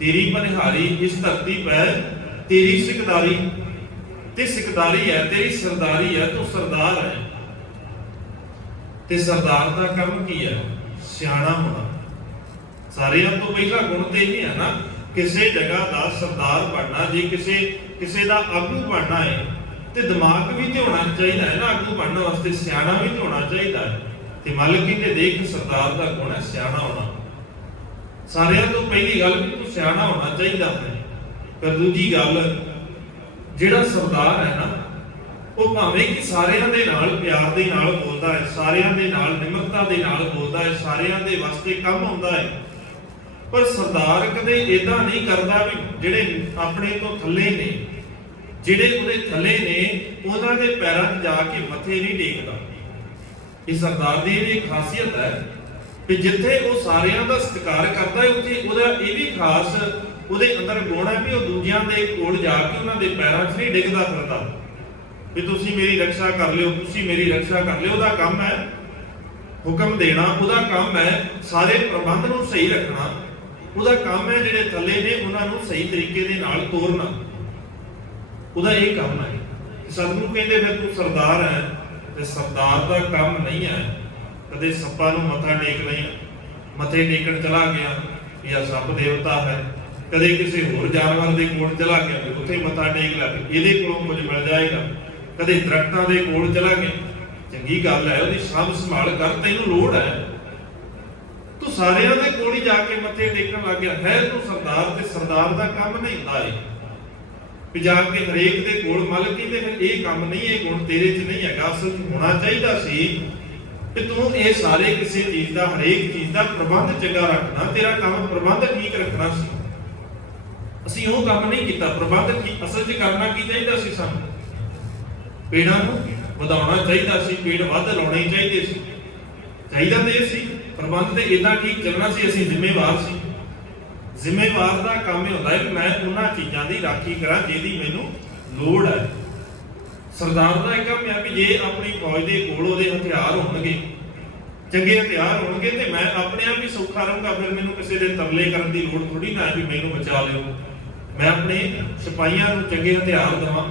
ਤੇਰੀ ਬਨਿਹਾਰੀ, ਇਸ ਧਰਤੀ ਪੈ ਤੇਰੀ ਸਿਕਦਾਰੀ। ਤੇ ਸਿਕਦਾਰੀ ਹੈ, ਤੇਰੀ ਸਰਦਾਰੀ ਹੈ, ਤੂੰ ਸਰਦਾਰ ਹੈ। ਤੇ ਸਰਦਾਰ ਦਾ ਕੰਮ ਕੀ ਹੈ? ਸਿਆਣਾ ਹੋਣਾ। ਸਾਰਿਆਂ ਤੋਂ ਪਹਿਲਾ ਗੁਣ ਤੇ ਇਹ ਹੈ ਨਾ, ਕਿਸੇ ਜਗ੍ਹਾ ਦਾ ਸਰਦਾਰ ਬਣਨਾ, ਜੇ ਕਿਸੇ ਦਾ ਆਗੂ ਬਣਨਾ ਹੈ ਤੇ ਦਿਮਾਗ ਵੀ ਤੇ ਹੋਣਾ ਚਾਹੀਦਾ ਹੈ ਨਾ, ਆਗੂ ਬਣਨ ਵਾਸਤੇ ਸਿਆਣਾ ਵੀ ਤੇ ਹੋਣਾ ਚਾਹੀਦਾ ਹੈ। ਤੇ ਮਾਲਕ ਕਹਿੰਦੇ ਦੇਖ, ਸਰਦਾਰ ਦਾ ਗੁਣ ਹੈ ਸਿਆਣਾ ਹੋਣਾ। ਸਾਰਿਆਂ ਤੋਂ ਪਹਿਲੀ ਗੱਲ ਵੀ ਤੂੰ ਸਿਆਣਾ ਹੋਣਾ ਚਾਹੀਦਾ ਹੈ। ਪਰ ਦੂਜੀ ਗੱਲ, ਜਿਹੜਾ ਸਰਦਾਰ ਹੈ ਨਾ, ਉਹ ਭਾਵੇਂ ਕਿ ਸਾਰਿਆਂ ਦੇ ਨਾਲ ਪਿਆਰ ਦੇ ਨਾਲ ਬੋਲਦਾ ਹੈ, ਸਾਰਿਆਂ ਦੇ ਨਾਲ ਨਿਮਰਤਾ ਦੇ ਨਾਲ ਬੋਲਦਾ ਹੈ, ਸਾਰਿਆਂ ਦੇ ਵਾਸਤੇ ਕੰਮ ਆਉਂਦਾ ਹੈ, ਪਰ ਸਰਦਾਰ ਕਦੇ ਇਦਾਂ ਨਹੀਂ ਕਰਦਾ ਵੀ ਜਿਹੜੇ ਆਪਣੇ ਤੋਂ ਥੱਲੇ ਨੇ, ਜਿਹੜੇ ਉਹਦੇ ਥੱਲੇ ਨੇ, ਉਹਨਾਂ ਦੇ ਪੈਰਾਂ 'ਚ ਜਾ ਕੇ ਮੱਥੇ ਨਹੀਂ ਟੇਕਦਾ। ਇਹ ਸਰਦਾਰ ਦੀ ਇਹ ਖਾਸੀਅਤ ਹੈ ਕਿ ਜਿੱਥੇ ਉਹ ਸਾਰਿਆਂ ਦਾ ਸਤਿਕਾਰ ਕਰਦਾ ਹੈ, ਉੱਥੇ ਉਹਦਾ ਇਹ ਵੀ ਖਾਸ ਉਹਦੇ ਅੰਦਰ ਗੁਣ ਹੈ ਵੀ ਉਹ ਦੂਜਿਆਂ ਦੇ ਕੋਲ ਜਾ ਕੇ ਉਹਨਾਂ ਦੇ ਪੈਰਾਂ 'ਚ ਨਹੀਂ ਡਿੱਗਦਾ ਫਿਰਦਾ ਵੀ ਤੁਸੀਂ ਮੇਰੀ ਰੱਖਿਆ ਕਰ ਲਿਓ, ਤੁਸੀਂ ਮੇਰੀ ਰੱਖਿਆ ਕਰ ਲਿਓ। ਉਹਦਾ ਕੰਮ ਹੈ ਹੁਕਮ ਦੇਣਾ, ਉਹਦਾ ਕੰਮ ਹੈ ਸਾਰੇ ਪ੍ਰਬੰਧ ਨੂੰ ਸਹੀ ਰੱਖਣਾ, ਉਹਦਾ ਕੰਮ ਹੈ ਜਿਹੜੇ ਥੱਲੇ ਨੇ ਉਹਨਾਂ ਨੂੰ ਸਹੀ ਤਰੀਕੇ ਦੇ ਨਾਲ ਤੋਰਨਾ, ਉਹਦਾ ਇਹ ਕੰਮ ਹੈ। ਸਤਿਗੁਰੂ ਕਹਿੰਦੇ ਫਿਰ ਤੂੰ ਸਰਦਾਰ ਹੈ, ਤੇ ਸਰਦਾਰ ਦਾ ਕੰਮ ਨਹੀਂ ਹੈ ਕਦੇ ਸੱਪਾਂ ਨੂੰ ਮੱਥਾ ਟੇਕ ਲਿਆ, ਮੱਥੇ ਟੇਕਣ ਚਲਾ ਗਿਆ ਵੀ ਆਹ ਸੱਪ ਦੇਵਤਾ ਹੈ, ਕਦੇ ਕਿਸੇ ਹੋਰ ਜਾਨਵਰ ਦੇ ਕੋਲ ਚਲਾ ਗਿਆ ਵੀ ਉੱਥੇ ਮੱਥਾ ਟੇਕ ਲਿਆ ਵੀ ਇਹਦੇ ਕੋਲੋਂ ਕੁਝ ਮਿਲ ਜਾਏਗਾ, ਕਦੇ ਦਰਖਤਾਂ ਦੇ ਕੋਲ ਚਲਾ ਗਿਆ। ਚੰਗੀ ਗੱਲ ਹੈ, ਉਹਦੀ ਸਾਂਭ ਸੰਭਾਲ ਕਰ, ਤੈਨੂੰ ਲੋੜ ਹੈ। ਤੂੰ ਸਾਰਿਆਂ ਦੇ ਕੋਲ ਹੀ ਜਾ ਕੇ ਮੱਥੇ ਟੇਕਣ ਲੱਗ ਗਿਆ ਹੈ। ਤੂੰ ਸਰਦਾਰ, ਤੇ ਸਰਦਾਰ ਦਾ ਕੰਮ ਨਹੀਂ ਹੁੰਦਾ ਏ ਵੀ ਜਾ ਕੇ ਹਰੇਕ ਦੇ ਕੋਲ ਮੱਲ ਕਹਿੰਦੇ ਫਿਰ ਇਹ ਕੰਮ ਨਹੀਂ, ਇਹ ਗੁਣ ਤੇਰੇ 'ਚ ਨਹੀਂ ਹੈਗਾ। ਅਸਲ 'ਚ ਹੋਣਾ ਚਾਹੀਦਾ ਸੀ ਕਿ ਤੂੰ ਇਹ ਸਾਰੇ ਕਿਸੇ ਚੀਜ਼ ਦਾ, ਹਰੇਕ ਚੀਜ਼ ਦਾ ਪ੍ਰਬੰਧ ਚੰਗਾ ਰੱਖਣਾ। ਤੇਰਾ ਕੰਮ ਪ੍ਰਬੰਧ ਠੀਕ ਰੱਖਣਾ ਸੀ। ਅਸੀਂ ਉਹ ਕੰਮ ਨਹੀਂ ਕੀਤਾ। ਪ੍ਰਬੰਧ ਕੀ ਅਸਲ 'ਚ ਕਰਨਾ ਕੀ ਚਾਹੀਦਾ ਸੀ? ਸਾਨੂੰ ਪੇੜਾਂ ਨੂੰ ਵਧਾਉਣਾ ਚਾਹੀਦਾ ਸੀ, ਪੇੜ ਵੱਧ ਲਾਉਣੇ ਚਾਹੀਦੇ ਸੀ। ਚਾਹੀਦਾ ਤੇ ਇਹ ਸੀ, ਪ੍ਰਬੰਧ ਤੇ ਇਦਾਂ ਠੀਕ ਚੱਲਣਾ ਸੀ। ਅਸੀਂ ਜ਼ਿੰਮੇਵਾਰ ਸੀ। ਜ਼ਿੰਮੇਵਾਰ ਦਾ ਕੰਮ ਇਹ ਹੁੰਦਾ ਹੈ ਕਿ ਮੈਂ ਉਹਨਾਂ ਚੀਜ਼ਾਂ ਦੀ ਰਾਖੀ ਕਰਾਂ ਜਿਹਦੀ ਮੈਨੂੰ ਲੋੜ ਹੈ। ਸਰਦਾਰ ਦਾ ਇਹ ਕੰਮ ਹੈ ਕਿ ਜੇ ਆਪਣੀ ਫੌਜ ਦੇ ਕੋਲ ਉਹਦੇ ਹਥਿਆਰ ਹੋਣਗੇ, ਚੰਗੇ ਹਥਿਆਰ ਹੋਣਗੇ, ਤੇ ਮੈਂ ਆਪਣੇ ਆਪ ਹੀ ਸੌਖਾ ਰਹੂੰਗਾ। ਫਿਰ ਮੈਨੂੰ ਕਿਸੇ ਦੇ ਤਰਲੇ ਕਰਨ ਦੀ ਲੋੜ ਥੋੜੀ ਨਾ ਹੈ ਵੀ ਮੈਨੂੰ ਬਚਾ ਲਿਓ। ਮੈਂ ਆਪਣੇ ਸਿਪਾਹੀਆਂ ਨੂੰ ਚੰਗੇ ਹਥਿਆਰ ਦੇਵਾਂ,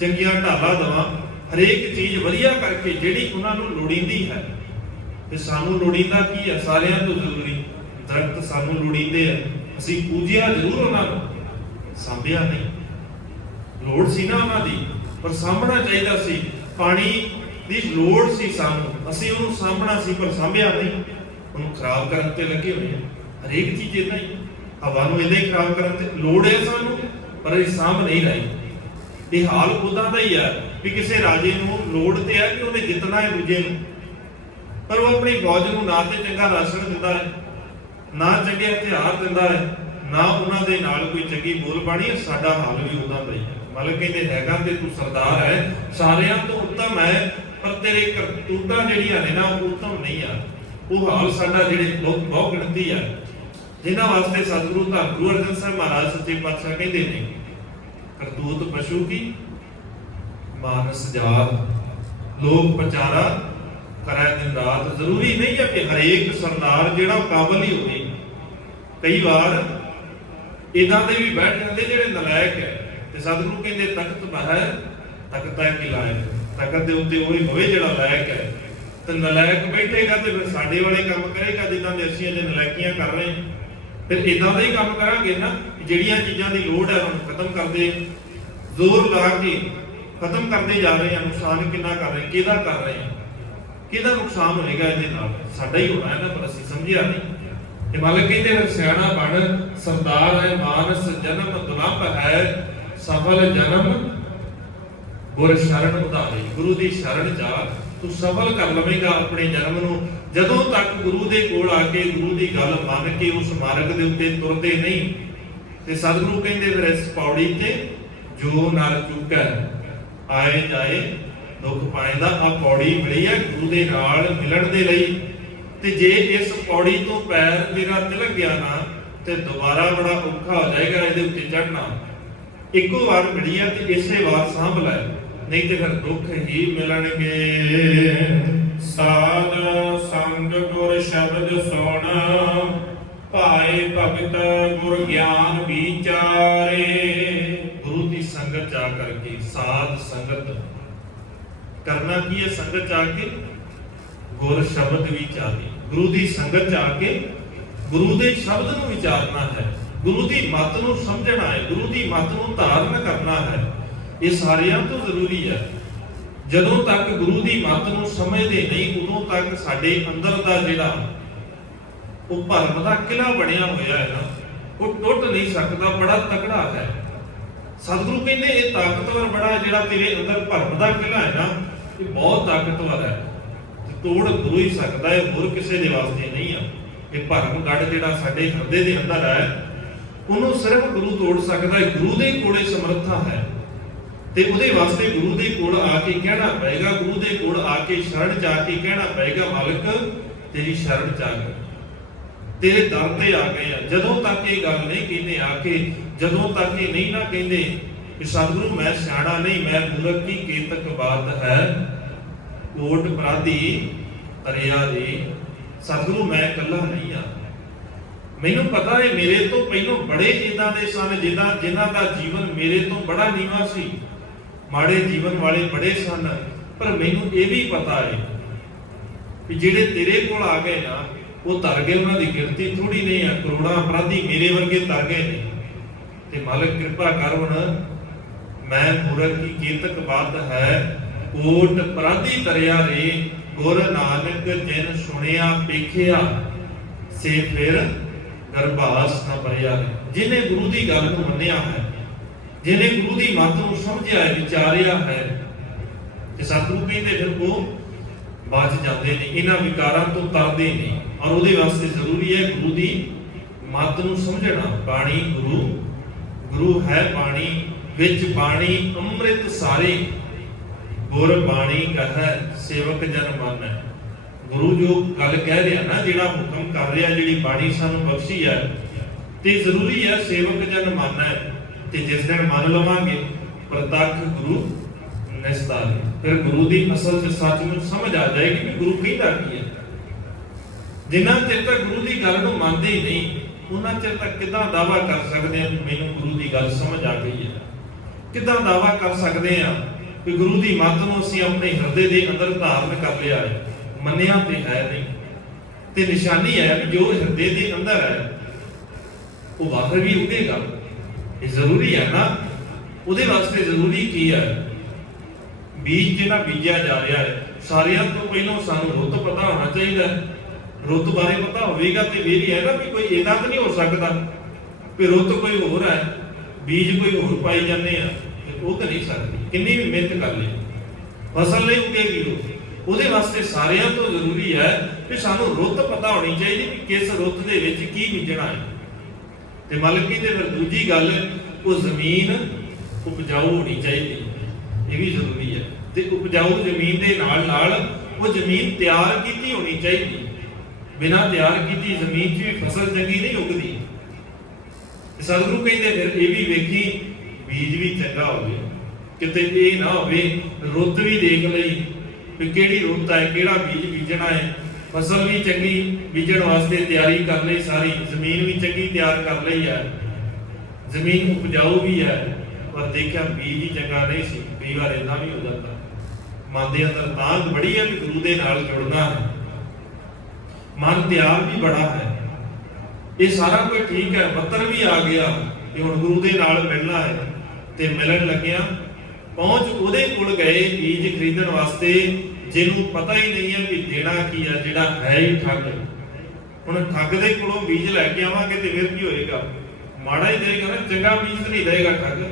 ਚੰਗੀਆਂ ਢਾਲਾਂ ਦੇਵਾਂ, ਹਰੇਕ ਚੀਜ਼ ਵਧੀਆ ਕਰਕੇ ਜਿਹੜੀ ਉਹਨਾਂ ਨੂੰ ਲੋੜੀਂਦੀ ਹੈ। ਤੇ ਸਾਨੂੰ ਲੋੜੀਂਦਾ ਕੀ ਹੈ? ਸਾਰਿਆਂ ਤੋਂ ਜ਼ਰੂਰੀ ਦਰਖਤ ਸਾਨੂੰ ਲੋੜੀਂਦੇ ਆ। ਅਸੀਂ ਪੂਜਿਆ ਜ਼ਰੂਰ ਉਹਨਾਂ ਨੂੰ, ਸਾਂਭਿਆ ਨਹੀਂ। ਲੋੜ ਸੀ ਨਾ ਉਹਨਾਂ ਦੀ, ਪਰ ਸਾਂਭਣਾ ਚਾਹੀਦਾ ਸੀ। ਪਾਣੀ ਦੀ ਲੋੜ ਸੀ ਸਾਨੂੰ, ਅਸੀਂ ਉਹਨੂੰ ਸਾਂਭਣਾ ਸੀ, ਪਰ ਸਾਂਭਿਆ ਨਹੀਂ। ਉਹਨੂੰ ਖਰਾਬ ਕਰਨ ਤੇ ਲੱਗੇ ਹੋਏ ਆ। ਹਰੇਕ ਚੀਜ਼ ਇਦਾਂ ਹੀ, ਹਵਾ ਨੂੰ ਇਦਾਂ ਹੀ ਖਰਾਬ ਕਰਨ ਤੇ ਲੋੜ ਹੈ ਸਾਨੂੰ, ਪਰ ਇਹ ਸਾਂਭ ਨਹੀਂ ਰਹੀ। ਇਹ ਹਾਲ ਉਦਾਂ ਦਾ ਹੀ ਹੈ ਵੀ ਕਿਸੇ ਰਾਜੇ ਨੂੰ ਲੋੜ ਤੇ ਹੈ ਕਿ ਉਹਨੇ ਜਿੱਤਣਾ ਹੈ ਦੂਜੇ ਨੂੰ, ਪਰ ਉਹ ਆਪਣੀ ਫੌਜ ਨੂੰ ਨਾ ਤੇ ਚੰਗਾ ਰਾਸ਼ਨ ਦਿੰਦਾ ਹੈ, ਨਾ ਚੰਗੇ ਹਥਿਆਰ ਦਿੰਦਾ ਹੈ, ਨਾ ਉਹਨਾਂ ਦੇ ਨਾਲ ਕੋਈ ਚੰਗੀ ਬੋਲ ਬਾਣੀ ਹੈ। ਸਾਡਾ ਹਾਲ ਵੀ ਉਦਾਂ ਦਾ ਹੀ ਹੈ। ਮਤਲਬ ਕਹਿੰਦੇ ਹੈਗਾ ਤੇ ਤੂੰ ਸਰਦਾਰ ਹੈ, ਸਾਰਿਆਂ ਤੋਂ ਉੱਤਮ ਹੈ, ਪਰ ਤੇਰੇ ਕਰਤੂਤਾਂ ਜਿਹੜੀਆਂ ਨੇ ਨਾ ਉਹ ਉੱਤਮ ਨਹੀਂ ਆ। ਉਹ ਹਾਲ ਸਾਡਾ ਜਿਹੜੇ ਲੋਕ ਬਹੁਤ ਗਿਣਤੀ ਆ, ਜਿਨ੍ਹਾਂ ਵਾਸਤੇ ਸਤਿਗੁਰੂ ਧੰਨ ਗੁਰੂ ਅਰਜਨ ਸਾਹਿਬ ਮਹਾਰਾਜ ਸੱਚੇ ਪਾਤਸ਼ਾਹ ਕਹਿੰਦੇ ਨੇ, ਕਰਤੂਤ ਪਸ਼ੂ ਕੀ ਮਾਨਸ ਜਾਤ, ਲੋਕ ਪ੍ਰਚਾਰਾ ਕਰੇ ਦਿਨ ਰਾਤ। ਜ਼ਰੂਰੀ ਨਹੀਂ ਹੈ ਕਿ ਹਰੇਕ ਸਰਦਾਰ ਜਿਹੜਾ ਕਾਬਲ ਹੀ ਹੋਵੇ। ਕਈ ਵਾਰ ਇਦਾਂ ਦੇ ਵੀ ਬੈਠ ਜਾਂਦੇ ਜਿਹੜੇ ਨਲਾਇਕ ਹੈ, ਤੇ ਸਤਿਗੁਰੂ ਕਹਿੰਦੇ ਤਖਤ ਬਹਿ ਤਖਤ ਹੈ ਕਿ ਲਾਇਕ। ਤਖਤ ਦੇ ਉੱਤੇ ਉਹੀ ਹੋਵੇ ਜਿਹੜਾ ਲਾਇਕ ਹੈ, ਤੇ ਨਲਾਇਕ ਬੈਠੇਗਾ ਤੇ ਫਿਰ ਸਾਡੇ ਵਾਲੇ ਕੰਮ ਕਰੇਗਾ ਜਿੱਦਾਂ ਦੇ ਅਸੀਂ ਅਜੇ ਨਲਾਇਕੀਆਂ ਕਰ ਰਹੇ ਹਾਂ। ਫਿਰ ਇਦਾਂ ਦਾ ਹੀ ਕੰਮ ਕਰਾਂਗੇ ਨਾ, ਜਿਹੜੀਆਂ ਚੀਜ਼ਾਂ ਦੀ ਲੋੜ ਹੈ ਹੁਣ ਖਤਮ ਕਰਦੇ, ਜ਼ੋਰ ਲਾ ਕੇ ਖਤਮ ਕਰਦੇ ਜਾ ਰਹੇ ਹਾਂ। ਨੁਕਸਾਨ ਕਿੰਨਾ ਕਰ ਰਹੇ, ਕਿਹਦਾ ਕਰ ਰਹੇ ਹਾਂ, ਕਿਹਦਾ ਨੁਕਸਾਨ ਹੋਏਗਾ ਇਹਦੇ ਨਾਲ? ਸਾਡਾ ਹੀ ਹੋਣਾ ਹੈ ਨਾ, ਪਰ ਅਸੀਂ ਸਮਝਿਆ ਨਹੀਂ। ਇਹ ਮਾਲਕ ਕਹਿੰਦੇ ਫਿਰ ਸਿਆਣਾ ਬਣ, ਸਰਦਾਰ ਹੈ ਮਾਨਸ ਜਨਮ ਦੁਲੰਭ ਹੈ, ਸਫਲ ਜਨਮ ਗੁਰ ਸ਼ਰਨ ਉਧਾਰੇ। ਗੁਰੂ ਦੀ ਸ਼ਰਨ ਜਾ, ਤੂੰ ਸਫਲ ਕਰ ਲਵੇਂਗਾ ਆਪਣੇ ਜਨਮ ਨੂੰ। ਜਦੋਂ ਤੱਕ ਗੁਰੂ ਦੇ ਕੋਲ ਆ ਕੇ ਗੁਰੂ ਦੀ ਗੱਲ ਮੰਨ ਕੇ ਉਸ ਮਾਰਗ ਦੇ ਉੱਤੇ ਤੁਰਦੇ ਨਹੀਂ। ਤੇ ਸਤਿਗੁਰੂ ਕਹਿੰਦੇ ਫਿਰ ਇਸ ਪੌੜੀ ਤੇ ਜੋ ਨਰ ਚੁੱਕੈ ਆਏ ਜਾਏ ਦੁੱਖ ਪਾਏਂਦਾ। ਆ ਪੌੜੀ ਮਿਲੀ ਹੈ ਗੁਰੂ ਦੇ ਨਾਲ ਮਿਲਣ ਦੇ ਲਈ, ਤੇ ਜੇ ਇਸ ਪੌੜੀ ਤੋਂ ਪੈਰ ਤੇਰਾ ਤਿਲਕ ਗਿਆ ਨਾ ਤੇ ਦੁਬਾਰਾ ਬੜਾ ਔਖਾ ਹੋ ਜਾਏਗਾ ਇਹਦੇ ਉੱਤੇ ਚੜ੍ਹਨਾ। ਇੱਕੋ ਵਾਰ ਮਿਲੀ ਹੈ ਤੇ ਇਸੇ ਵਾਰ ਸਾਂਭ ਲੈ, ਨਹੀਂ ਤੇ ਫਿਰ ਦੁੱਖ ਹੀ ਮਿਲਣਗੇ। ਸਾਧ ਸੰਗ ਗੁਰ ਸ਼ਬਦ ਸੁਣ, ਭਾਏ ਭਗਤ ਗੁਰ ਗਿਆਨ ਵਿਚਾਰੇ। ਗੁਰੂ ਦੀ ਸੰਗਤ ਜਾ ਕਰਕੇ, ਸਾਧ ਸੰਗਤ ਕਰਨਾ ਕੀ ਹੈ? ਸੰਗਤ ਜਾ ਕੇ ਗੁਰ ਸ਼ਬਦ ਵਿਚਾਰੇ। ਗੁਰੂ ਦੀ ਸੰਗਤ ਜਾ ਕੇ ਗੁਰੂ ਦੇ ਸ਼ਬਦ ਨੂੰ ਵਿਚਾਰਨਾ ਹੈ, ਗੁਰੂ ਦੀ ਮੱਤ ਨੂੰ ਸਮਝਣਾ ਹੈ, ਗੁਰੂ ਦੀ ਮੱਤ ਨੂੰ ਧਾਰਨ ਕਰਨਾ ਹੈ। ਇਹ ਸਾਰਿਆਂ ਤੋਂ ਜ਼ਰੂਰੀ ਹੈ। ਜਦੋਂ ਤੱਕ ਗੁਰੂ ਦੀ ਮੱਤ ਨੂੰ ਸਮਝਦੇ ਨਹੀਂ, ਉਦੋਂ ਤੱਕ ਸਾਡੇ ਅੰਦਰ ਦਾ ਜਿਹੜਾ ਉਹ ਭਰਮ ਦਾ ਕਿਲਾ ਬਣਿਆ ਹੋਇਆ ਹੈ ਨਾ, ਉਹ ਟੁੱਟ ਨਹੀਂ ਸਕਦਾ। ਬੜਾ ਤਕੜਾ ਹੈ। ਸਤਿਗੁਰੂ ਕਹਿੰਦੇ ਇਹ ਤਾਕਤਵਰ ਬੜਾ ਜਿਹੜਾ ਤੇਰੇ ਅੰਦਰ ਭਰਮ ਦਾ ਕਿਲਾ ਹੈ ਨਾ, ਇਹ ਬਹੁਤ ਤਾਕਤਵਰ ਹੈ, ਤੋੜ ਗੁਰੂ ਹੀ ਸਕਦਾ ਹੈ, ਹੋਰ ਕਿਸੇ ਦੇ ਵਾਸਤੇ ਨਹੀਂ ਆ। ਇਹ ਭਰਮ ਗੜ ਜਿਹੜਾ ਸਾਡੇ ਹਿਰਦੇ ਦੇ ਅੰਦਰ ਹੈ, ਉਹਨੂੰ ਸਿਰਫ ਗੁਰੂ ਤੋੜ ਸਕਦਾ ਹੈ। ਗੁਰੂ ਦੇ ਕੋਲੇ ਸਮਰੱਥਾ ਹੈ, ਤੇ ਉਹਦੇ ਵਾਸਤੇ ਗੁਰੂ ਦੇ ਕੋਲ ਆ ਕੇ ਕਹਿਣਾ ਪਏਗਾ, ਗੁਰੂ ਦੇ ਕੋਲ ਆ ਕੇ ਸ਼ਰਨ ਜਾ ਕੇ ਕਹਿਣਾ ਪਏਗਾ, ਮਾਲਕ ਤੇਰੀ ਸ਼ਰਨ ਚ ਆ ਗਏ, ਤੇਰੇ ਦਰ ਤੇ ਆ ਗਏ ਆ। ਜਦੋਂ ਤੱਕ ਇਹ ਗੱਲ ਨਹੀਂ ਕਹਿੰਦੇ ਆ ਕੇ, ਜਦੋਂ ਤੱਕ ਇਹ ਨਹੀਂ ਨਾ ਕਹਿੰਦੇ ਕਿ ਸਤਿਗੁਰੂ ਮੈਂ ਸਿਆਣਾ ਨਹੀਂ, ਮੈਂ ਮੂਰਖ ਕੀ ਕੇਤਕ ਬਾਤ ਹੈ, ਕੋਟ ਅਪਰਾਧੀ ਤਰਿਆ ਦੇ। ਸਤਿਗੁਰੂ ਮੈਂ ਇਕੱਲਾ ਨਹੀਂ ਆ, ਮੈਨੂੰ ਪਤਾ ਹੈ ਮੇਰੇ ਤੋਂ ਪਹਿਲਾਂ ਬੜੇ ਇਦਾਂ ਦੇ ਸਨ ਜਿਨ੍ਹਾਂ ਦਾ ਜੀਵਨ ਮੇਰੇ ਤੋਂ ਬੜਾ ਨੀਵਾਂ ਸੀ, ਮਾੜੇ ਜੀਵਨ ਵਾਲੇ ਬੜੇ ਸਨ। ਪਰ ਮੈਨੂੰ ਇਹ ਵੀ ਪਤਾ ਹੈ ਵੀ ਜਿਹੜੇ ਤੇਰੇ ਕੋਲ ਆ ਗਏ ਨਾ ਉਹ ਤਰ ਗਏ, ਉਹਨਾਂ ਦੀ ਗਿਣਤੀ ਥੋੜੀ ਨਹੀਂ ਆ, ਕਰੋੜਾਂ ਅਪਰਾਧੀ ਮੇਰੇ ਵਰਗੇ ਤਰ ਗਏ ਨੇ। ਤੇ ਮਾਲਕ ਕਿਰਪਾ ਕਰ ਹੁਣ, ਮੈਂ ਮੂਰਖ ਕੀ ਕੀਰਤਕ ਬਾਤ ਹੈ, ਕੋਟ ਅਪਰਾਧੀ ਤਰਿਆ ਰੇ, ਗੁਰ ਨਾਨਕ ਜਿਨ ਸੁਣਿਆ ਵੇਖਿਆ, ਸੇ ਫਿਰ ਗਰਭਾਸ ਨਾ ਭਰਿਆ। ਜਿਹਨੇ ਗੁਰੂ ਦੀ ਗੱਲ ਨੂੰ ਮੰਨਿਆ ਹੈ, ਜਿਹਨੇ ਗੁਰੂ ਦੀ ਮੱਤ ਨੂੰ ਸਮਝਿਆ ਹੈ, ਵਿਚਾਰਿਆ ਹੈ, ਤੇ ਸਤਿਗੁਰੂ ਕਹਿੰਦੇ ਫਿਰ ਉਹ ਬਚ ਜਾਂਦੇ ਨੇ, ਇਹਨਾਂ ਵਿਕਾਰਾਂ ਤੋਂ ਤਰਦੇ ਨੇ। ਔਰ ਉਹਦੇ ਵਾਸਤੇ ਜ਼ਰੂਰੀ ਹੈ ਗੁਰੂ ਦੀ ਮੱਤ ਨੂੰ ਸਮਝਣਾ। ਬਾਣੀ ਗੁਰੂ ਹੈ ਬਾਣੀ, ਵਿੱਚ ਬਾਣੀ ਅੰਮ੍ਰਿਤ ਸਾਰੇ, ਗੁਰ ਬਾਣੀ ਕਹੈ ਸੇਵਕ ਜਨ ਮਾਨੈ। ਗੁਰੂ ਜੋ ਗੱਲ ਕਹਿ ਰਿਹਾ ਨਾ, ਜਿਹੜਾ ਹੁਕਮ ਕਰ ਰਿਹਾ, ਜਿਹੜੀ ਬਾਣੀ ਸਾਨੂੰ ਬਖਸ਼ੀ ਹੈ, ਤੇ ਜ਼ਰੂਰੀ ਹੈ ਸੇਵਕ ਜਨ ਮਾਨੈ। ਤੇ ਜਿਸ ਦਿਨ ਮੰਨ ਲਵਾਂਗੇ ਪ੍ਰਤੱਖ ਗੁਰੂ ਨਿਸਤਾਰੇ, ਫਿਰ ਗੁਰੂ ਦੀ ਅਸਲ ਚ ਸੱਚਮੁੱਚ ਸਮਝ ਆ ਜਾਏਗੀ ਕਿ ਗੁਰੂ ਕਹਿੰਦਾ ਕੀ ਹੈ। ਜਿੰਨਾ ਚਿਰ ਤੱਕ ਗੁਰੂ ਦੀ ਗੱਲ ਨੂੰ ਮੰਨਦੇ ਹੀ ਨਹੀਂ, ਉਹਨਾਂ ਚਿਰ ਤੱਕ ਕਿੱਦਾਂ ਦਾਵਾ ਕਰ ਸਕਦੇ ਆ ਕਿ ਮੈਨੂੰ ਗੁਰੂ ਦੀ ਗੱਲ ਸਮਝ ਆ ਗਈ ਹੈ? ਕਿੱਦਾਂ ਦਾਵਾ ਕਰ ਸਕਦੇ ਆ ਕਿ ਗੁਰੂ ਦੀ ਮੱਤ ਨੂੰ ਅਸੀਂ ਆਪਣੇ ਹਿਰਦੇ ਦੇ ਅੰਦਰ ਧਾਰਨ ਕਰ ਲਿਆ ਹੈ? ਮੰਨਿਆ ਤੇ ਹੈ ਨਹੀਂ। ਤੇ ਨਿਸ਼ਾਨੀ ਹੈ ਕਿ ਜੋ ਹਿਰਦੇ ਦੇ ਅੰਦਰ ਹੈ ਉਹ ਬਾਹਰ ਵੀ ਉੱਗੇਗਾ। ਇਹ ਜ਼ਰੂਰੀ ਹੈ ਨਾ। ਉਹਦੇ ਵਾਸਤੇ ਜ਼ਰੂਰੀ ਕੀ ਹੈ? ਬੀਜ ਜਿਹੜਾ ਬੀਜਿਆ ਜਾ ਰਿਹਾ ਹੈ, ਸਾਰਿਆਂ ਤੋਂ ਪਹਿਲਾਂ ਸਾਨੂੰ ਰੁੱਤ ਪਤਾ ਹੋਣਾ ਚਾਹੀਦਾ ਹੈ। ਰੁੱਤ ਬਾਰੇ ਪਤਾ ਹੋਵੇਗਾ ਤੇ ਫਿਰ ਹੀ ਹੈ ਨਾ ਵੀ ਕੋਈ ਇਹਦਾ ਤਾਂ ਨਹੀਂ ਹੋ ਸਕਦਾ ਕਿ ਰੁੱਤ ਕੋਈ ਹੋਰ ਹੈ, ਬੀਜ ਕੋਈ ਹੋਰ ਪਾਈ ਜਾਂਦੇ ਆ, ਉਹ ਤਾਂ ਨਹੀਂ ਸਕਦੀ। ਕਿੰਨੀ ਵੀ ਮਿਹਨਤ ਕਰ ਲਈ ਫਸਲ ਨਹੀਂ ਉੱਗੇਗੀ। ਉਹਦੇ ਵਾਸਤੇ ਸਾਰਿਆਂ ਤੋਂ ਜ਼ਰੂਰੀ ਹੈ ਕਿ ਸਾਨੂੰ ਰੁੱਤ ਪਤਾ ਹੋਣੀ ਚਾਹੀਦੀ ਕਿ ਕਿਸ ਰੁੱਤ ਦੇ ਵਿੱਚ ਕੀ ਬੀਜਣਾ ਹੈ। ਤੇ ਮਾਲਕ ਕਹਿੰਦੇ ਫਿਰ ਦੂਜੀ ਗੱਲ, ਉਹ ਜ਼ਮੀਨ ਉਪਜਾਊ ਹੋਣੀ ਚਾਹੀਦੀ, ਇਹ ਵੀ ਜ਼ਰੂਰੀ ਹੈ। ਤੇ ਉਪਜਾਊ ਜ਼ਮੀਨ ਦੇ ਨਾਲ ਨਾਲ ਉਹ ਜ਼ਮੀਨ ਤਿਆਰ ਕੀਤੀ ਹੋਣੀ ਚਾਹੀਦੀ। ਬਿਨਾਂ ਤਿਆਰ ਕੀਤੀ ਜ਼ਮੀਨ 'ਚ ਵੀ ਫਸਲ ਚੰਗੀ ਨਹੀਂ ਉੱਗਦੀ। ਸਤਿਗੁਰੂ ਕਹਿੰਦੇ ਫਿਰ ਇਹ ਵੀ ਵੇਖੀ ਬੀਜ ਵੀ ਚੰਗਾ ਹੋਵੇ, ਕਿਤੇ ਇਹ ਨਾ ਹੋਵੇ ਰੁੱਤ ਵੀ ਦੇਖ ਲਈ ਵੀ ਕਿਹੜੀ ਰੁੱਤ ਹੈ, ਕਿਹੜਾ ਬੀਜ ਬੀਜਣਾ ਹੈ, ਫਸਲ ਵੀ ਚੰਗੀ ਬੀਜਣ ਵਾਸਤੇ ਤਿਆਰੀ ਕਰ ਲਈ, ਸਾਰੀ ਜ਼ਮੀਨ ਵੀ ਚੰਗੀ ਤਿਆਰ ਕਰ ਲਈ ਹੈ, ਜ਼ਮੀਨ ਉਪਜਾਊ ਵੀ ਹੈ, ਪਰ ਦੇਖਿਆ ਬੀਜ ਹੀ ਚੰਗਾ ਨਹੀਂ ਸੀ। ਕਈ ਵਾਰ ਇਦਾਂ ਵੀ ਹੋ ਜਾਂਦਾ। ਮਨ ਦੇ ਅੰਦਰ ਤਾਂਘ ਬੜੀ ਹੈ ਵੀ ਗੁਰੂ ਦੇ ਨਾਲ ਜੁੜਨਾ ਹੈ, ਮਨ ਤਿਆਰ ਵੀ ਬੜਾ ਹੈ, ਇਹ ਸਾਰਾ ਕੁਝ ਠੀਕ ਹੈ, ਪੱਤਰ ਵੀ ਆ ਗਿਆ ਕਿ ਹੁਣ ਗੁਰੂ ਦੇ ਨਾਲ ਮਿਲਣਾ ਹੈ। ਤੇ ਮਿਲਣ ਲੱਗਿਆ ਪਹੁੰਚ ਉਹਦੇ ਕੋਲ ਗਏ ਬੀਜ ਖਰੀਦਣ ਵਾਸਤੇ, ਜਿਹਨੂੰ ਪਤਾ ਹੀ ਨਹੀਂ ਹੈ ਵੀ ਦੇਣਾ ਕੀ ਹੈ, ਜਿਹੜਾ ਹੈ ਹੀ ਠੱਗ। ਹੁਣ ਠੱਗ ਦੇ ਕੋਲੋਂ ਬੀਜ ਲੈ ਕੇ ਆਵਾਂਗੇ ਤੇ ਫਿਰ ਕੀ ਹੋਏਗਾ? ਮਾੜਾ ਹੀ ਦੇਗਾ ਨਾ, ਚੰਗਾ ਬੀਜ ਤਾਂ ਨਹੀਂ ਦੇਗਾ ਠੱਗ।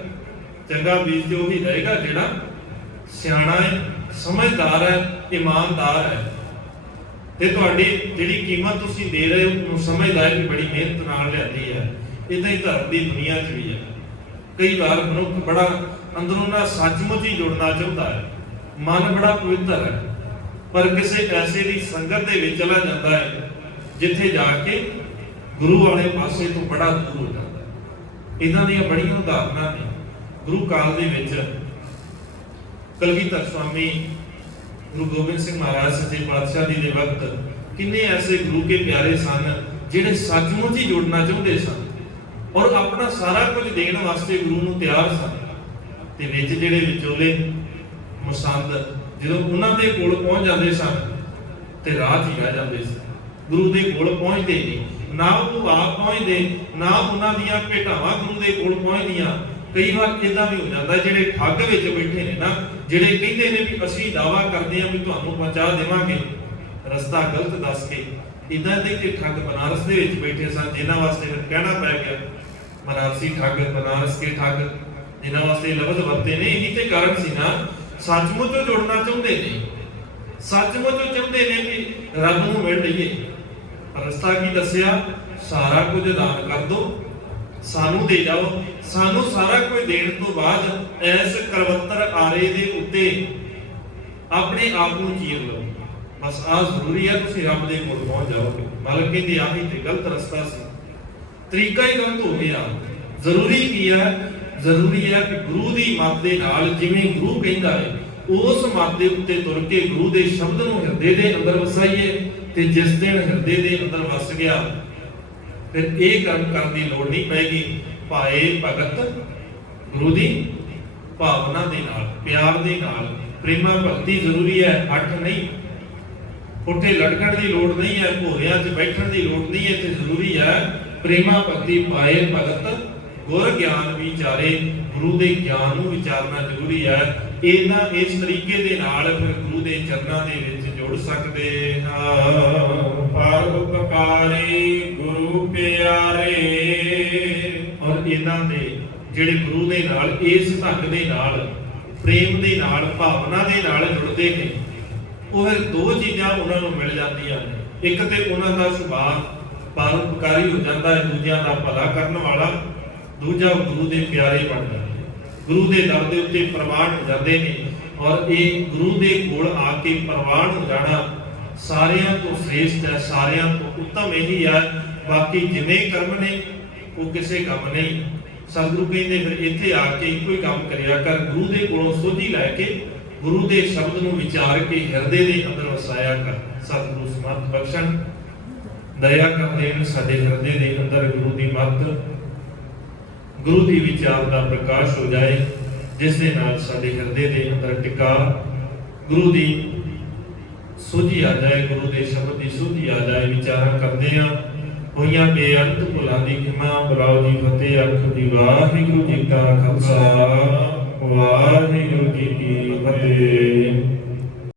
ਚੰਗਾ ਬੀਜ ਤੇ ਉਹੀ ਦੇਗਾ ਜਿਹੜਾ ਸਿਆਣਾ ਹੈ, ਸਮਝਦਾਰ ਹੈ, ਇਮਾਨਦਾਰ ਹੈ। ਤੇ ਤੁਹਾਡੀ ਜਿਹੜੀ ਕੀਮਤ ਤੁਸੀਂ ਦੇ ਰਹੇ ਹੋ ਉਹਨੂੰ ਸਮਝਦਾ ਹੈ ਕਿ ਬੜੀ ਮਿਹਨਤ ਨਾਲ ਲਿਆਂਦੀ ਹੈ। ਇਦਾਂ ਹੀ ਧਰਮ ਦੀ ਦੁਨੀਆ 'ਚ ਵੀ ਹੈ। ਕਈ ਵਾਰ ਮਨੁੱਖ ਬੜਾ ਅੰਦਰੋਂ ਨਾਲ ਸੱਚਮੁੱਚ ਹੀ ਜੁੜਨਾ ਚਾਹੁੰਦਾ ਹੈ, ਮਨ ਬੜਾ ਪਵਿੱਤਰ ਹੈ, ਪਰ ਕਿਸੇ ਐਸੇ ਦੀ ਸੰਗਤ ਦੇ ਵਿੱਚ ਚਲਾ ਜਾਂਦਾ ਹੈ ਜਿੱਥੇ ਜਾ ਕੇ ਗੁਰੂ ਵਾਲੇ ਪਾਸੇ ਤੋਂ ਬੜਾ ਦੂਰ ਹੋ ਜਾਂਦਾ ਹੈ। ਇਦਾਂ ਦੀਆਂ ਬੜੀਆਂ ਉਦਾਹਰਨਾਂ ਨੇ। ਗੁਰੂ ਕਾਲ ਦੇ ਵਿੱਚ ਕਲਗੀਧਰ ਸਵਾਮੀ, ਗੁਰੂ ਗੋਬਿੰਦ ਸਿੰਘ ਮਹਾਰਾਜ ਸੱਚੇ ਪਾਤਸ਼ਾਹ ਜੀ ਦੇ ਵਕਤ ਕਿੰਨੇ ਐਸੇ ਗੁਰੂ ਕੇ ਪਿਆਰੇ ਸਨ ਜਿਹੜੇ ਸੱਚਮੁੱਚ ਹੀ ਜੁੜਨਾ ਚਾਹੁੰਦੇ ਸਨ ਔਰ ਆਪਣਾ ਸਾਰਾ ਕੁਝ ਦੇਣ ਵਾਸਤੇ ਗੁਰੂ ਨੂੰ ਤਿਆਰ ਸਨ। ਤੇ ਵਿੱਚ ਜਿਹੜੇ ਵਿਚੋਲੇ ਮਸੰਦ ਜਦੋਂ ਉਹਨਾਂ ਦੇ ਕੋਲ ਪਹੁੰਚ ਜਾਂਦੇ ਸਨ ਤੇ ਰਾਹ 'ਚ ਹੀ ਰਹਿ ਜਾਂਦੇ ਸੀ, ਗੁਰੂ ਦੇ ਕੋਲ ਪਹੁੰਚਦੇ ਨਹੀਂ, ਨਾ ਉਹ ਆਪ ਪਹੁੰਚਦੇ, ਨਾ ਉਹਨਾਂ ਦੀਆਂ ਭੇਟਾਵਾਂ ਗੁਰੂ ਦੇ ਕੋਲ ਪਹੁੰਚਦੀਆਂ। ਕਈ ਵਾਰ ਇਦਾਂ ਵੀ ਹੋ ਜਾਂਦਾ, ਜਿਹੜੇ ਠੱਗ ਵਿੱਚ ਬੈਠੇ ਨੇ ਨਾ, ਜਿਹੜੇ ਕਹਿੰਦੇ ਨੇ ਵੀ ਅਸੀਂ ਦਾਵਾ ਕਰਦੇ ਹਾਂ ਵੀ ਤੁਹਾਨੂੰ ਪਹੁੰਚਾ ਦੇਵਾਂਗੇ, ਰਸਤਾ ਗਲਤ ਦੱਸ ਕੇ, ਇਦਾਂ ਦੇ ਕਿ ਠੱਗ ਬਨਾਰਸ ਦੇ ਵਿੱਚ ਬੈਠੇ ਸਨ, ਜਿਨ੍ਹਾਂ ਵਾਸਤੇ ਫਿਰ ਕਹਿਣਾ ਪੈ ਗਿਆ ਬਨਾਰਸੀ ਠੱਗ, ਬਨਾਰਸ ਕੇ ਠੱਗ, ਜਿਨ੍ਹਾਂ ਵਾਸਤੇ ਲਫ਼ਜ਼ ਵਰਤੇ ਨੇ। ਇਹੀ ਤੇ ਕਾਰਨ ਸੀ ਨਾ, ਸੱਚਮੁੱਚ ਜੁੜਨਾ ਚਾਹੁੰਦੇ ਨੇ, ਸੱਚਮੁੱਚ ਚਾਹੁੰਦੇ ਨੇ ਕਿ ਰੱਬ ਨੂੰ ਮਿਲ ਲਈਏ। ਰਸਤਾ ਕੀ ਦੱਸਿਆ? ਸਾਰਾ ਕੁਝ ਦਾਨ ਕਰ ਦੋ, ਸਾਨੂੰ ਦੇ ਜਾਓ। ਸਾਨੂੰ ਸਾਰਾ ਕੁਝ ਦੇਣ ਤੋਂ ਬਾਅਦ ਐਸ ਕਰਵੱਤਰ ਆਰੇ ਦੇ ਉੱਤੇ ਆਪਣੇ ਆਪ ਨੂੰ ਚੀਰ ਲਓ। ਬਸ ਆਹ ਜ਼ਰੂਰੀ ਹੈ, ਤੁਸੀਂ ਰੱਬ ਦੇ ਕੋਲ ਪਹੁੰਚ ਜਾਓਗੇ। ਮਾਲਕ ਕਹਿੰਦੇ ਆਹੀ ਤੇ ਗਲਤ ਰਸਤਾ ਸੀ, ਤਰੀਕਾ ਹੀ ਗਲਤ ਹੋ ਗਿਆ। ਜ਼ਰੂਰੀ ਕੀ ਹੈ? ਜ਼ਰੂਰੀ ਹੈ ਕਿ ਗੁਰੂ ਦੀ ਮੱਤ ਦੇ ਨਾਲ, ਜਿਵੇਂ ਗੁਰੂ ਕਹਿੰਦਾ ਹੈ, ਉਸ ਮੱਤ ਦੇ ਉੱਤੇ ਤੁਰ ਕੇ ਗੁਰੂ ਦੇ ਸ਼ਬਦ ਨੂੰ ਹਿਰਦੇ ਦੇ ਅੰਦਰ ਵਸਾਈਏ। ਤੇ ਜਿਸ ਦਿਨ ਹਿਰਦੇ ਦੇ ਅੰਦਰ ਵਸ ਗਿਆ ਫਿਰ ਇਹ ਕੰਮ ਕਰਨ ਦੀ ਲੋੜ ਨਹੀਂ ਪੈਗੀ। ਭਾਏ ਭਗਤ ਗੁਰੂ ਦੀ ਭਾਵਨਾ ਦੇ ਨਾਲ, ਪਿਆਰ ਦੇ ਨਾਲ, ਪ੍ਰੇਮਾ ਭਗਤੀ ਜ਼ਰੂਰੀ ਹੈ, ਹੱਠ ਨਹੀਂ। ਉੱਥੇ ਲਟਕਣ ਦੀ ਲੋੜ ਨਹੀਂ ਹੈ, ਭੋਰਿਆਂ 'ਚ ਬੈਠਣ ਦੀ ਲੋੜ ਨਹੀਂ ਹੈ। ਇੱਥੇ ਜ਼ਰੂਰੀ ਹੈ ਪ੍ਰੇਮਾ ਭਗਤੀ ਪਾਏ ਭਗਤ ਗੁਰ ਗਿਆਨ ਵਿਚਾਰੇ। ਗੁਰੂ ਦੇ ਗਿਆਨ ਨੂੰ ਵਿਚਾਰਨਾ ਜ਼ਰੂਰੀ ਹੈ। ਇਹਨਾਂ ਇਸ ਤਰੀਕੇ ਦੇ ਨਾਲ ਫਿਰ ਗੁਰੂ ਦੇ ਚਰਨਾਂ ਦੇ ਵਿੱਚ ਜੁੜ ਸਕਦੇ ਹਾਂ। ਪਰ ਉਪਕਾਰੀ ਗੁਰੂ ਪਿਆਰੇ। ਔਰ ਇਹਨਾਂ ਦੇ ਜਿਹੜੇ ਗੁਰੂ ਦੇ ਨਾਲ ਇਸ ਢੰਗ ਦੇ ਨਾਲ ਪ੍ਰੇਮ ਦੇ ਨਾਲ ਭਾਵਨਾ ਦੇ ਨਾਲ ਜੁੜਦੇ ਨੇ, ਉਹ ਫਿਰ ਦੋ ਚੀਜ਼ਾਂ ਉਹਨਾਂ ਨੂੰ ਮਿਲ ਜਾਂਦੀਆਂ ਨੇ। ਇੱਕ ਤੇ ਉਹਨਾਂ ਦਾ ਸੁਭਾਅ ਪਰਉਪਕਾਰੀ ਹੋ ਜਾਂਦਾ ਹੈ, ਦੂਜਿਆਂ ਦਾ ਭਲਾ ਕਰਨ ਵਾਲਾ। ਦੂਜਾ ਗੁਰੂ ਦੇ ਪਿਆਰੇ ਬਣ ਜਾਂਦੇ, ਗੁਰੂ ਦੇ ਦਰ ਦੇ ਉੱਤੇ ਪ੍ਰਵਾਨ ਹੋ ਜਾਂਦੇ ਨੇ। ਔਰ ਇਹ ਗੁਰੂ ਦੇ ਕੋਲ ਆ ਕੇ ਪ੍ਰਵਾਨ ਹੋ ਜਾਣਾ ਸਾਰਿਆਂ ਤੋਂ ਸ੍ਰੇਸ਼ਟ ਹੈ, ਸਾਰਿਆਂ ਤੋਂ ਉੱਤਮ ਇਹੀ ਹੈ। ਬਾਕੀ ਜਿੰਨੇ ਕਰਮ ਨੇ ਉਹ ਕਿਸੇ ਕੰਮ ਨਹੀਂ। ਸਤਿਗੁਰੂ ਕਹਿੰਦੇ ਫਿਰ ਇੱਥੇ ਆ ਕੇ ਇੱਕੋ ਹੀ ਕੰਮ ਕਰਿਆ ਕਰ, ਗੁਰੂ ਦੇ ਕੋਲੋਂ ਸੋਝੀ ਲੈ ਕੇ ਗੁਰੂ ਦੇ ਸ਼ਬਦ ਨੂੰ ਵਿਚਾਰ ਕੇ ਹਿਰਦੇ ਦੇ ਅੰਦਰ ਵਸਾਇਆ ਕਰ। ਸਤਿਗੁਰੂ ਸਮਰਥ ਬਖਸ਼ਣ, ਦਇਆ ਕਰ ਦੇਣ ਸਾਡੇ ਹਿਰਦੇ ਦੇ ਅੰਦਰ ਗੁਰੂ ਦੀ ਮੱਤ, ਗੁਰੂ ਦੀ ਵਿਚਾਰ ਦਾ ਪ੍ਰਕਾਸ਼ ਹੋ ਜਾਏ, ਜਿਸ ਦੇ ਨਾਲ ਸਾਡੇ ਹਿਰਦੇ ਦੇ ਅੰਦਰ ਟਿਕਾ ਗੁਰੂ ਦੀ ਸੋਝੀ ਆ ਜਾਏ, ਗੁਰੂ ਦੇ ਸ਼ਬਦ ਦੀ ਸੋਝੀ ਆ ਜਾਏ। ਵਿਚਾਰਾਂ ਕਰਦੇ ਆ ਹੋਈਆਂ ਬੇਅੰਤ ਭੁੱਲਾਂ ਦੀ ਖਿਮਾ, ਬੁਲਾਓ ਜੀ ਫਤਿਹ। ਆਖੋ ਜੀ ਵਾਹਿਗੁਰੂ ਜੀ ਕਾ ਖਾਲਸਾ, ਵਾਹਿਗੁਰੂ ਜੀ ਕੀ ਫਤਿਹ।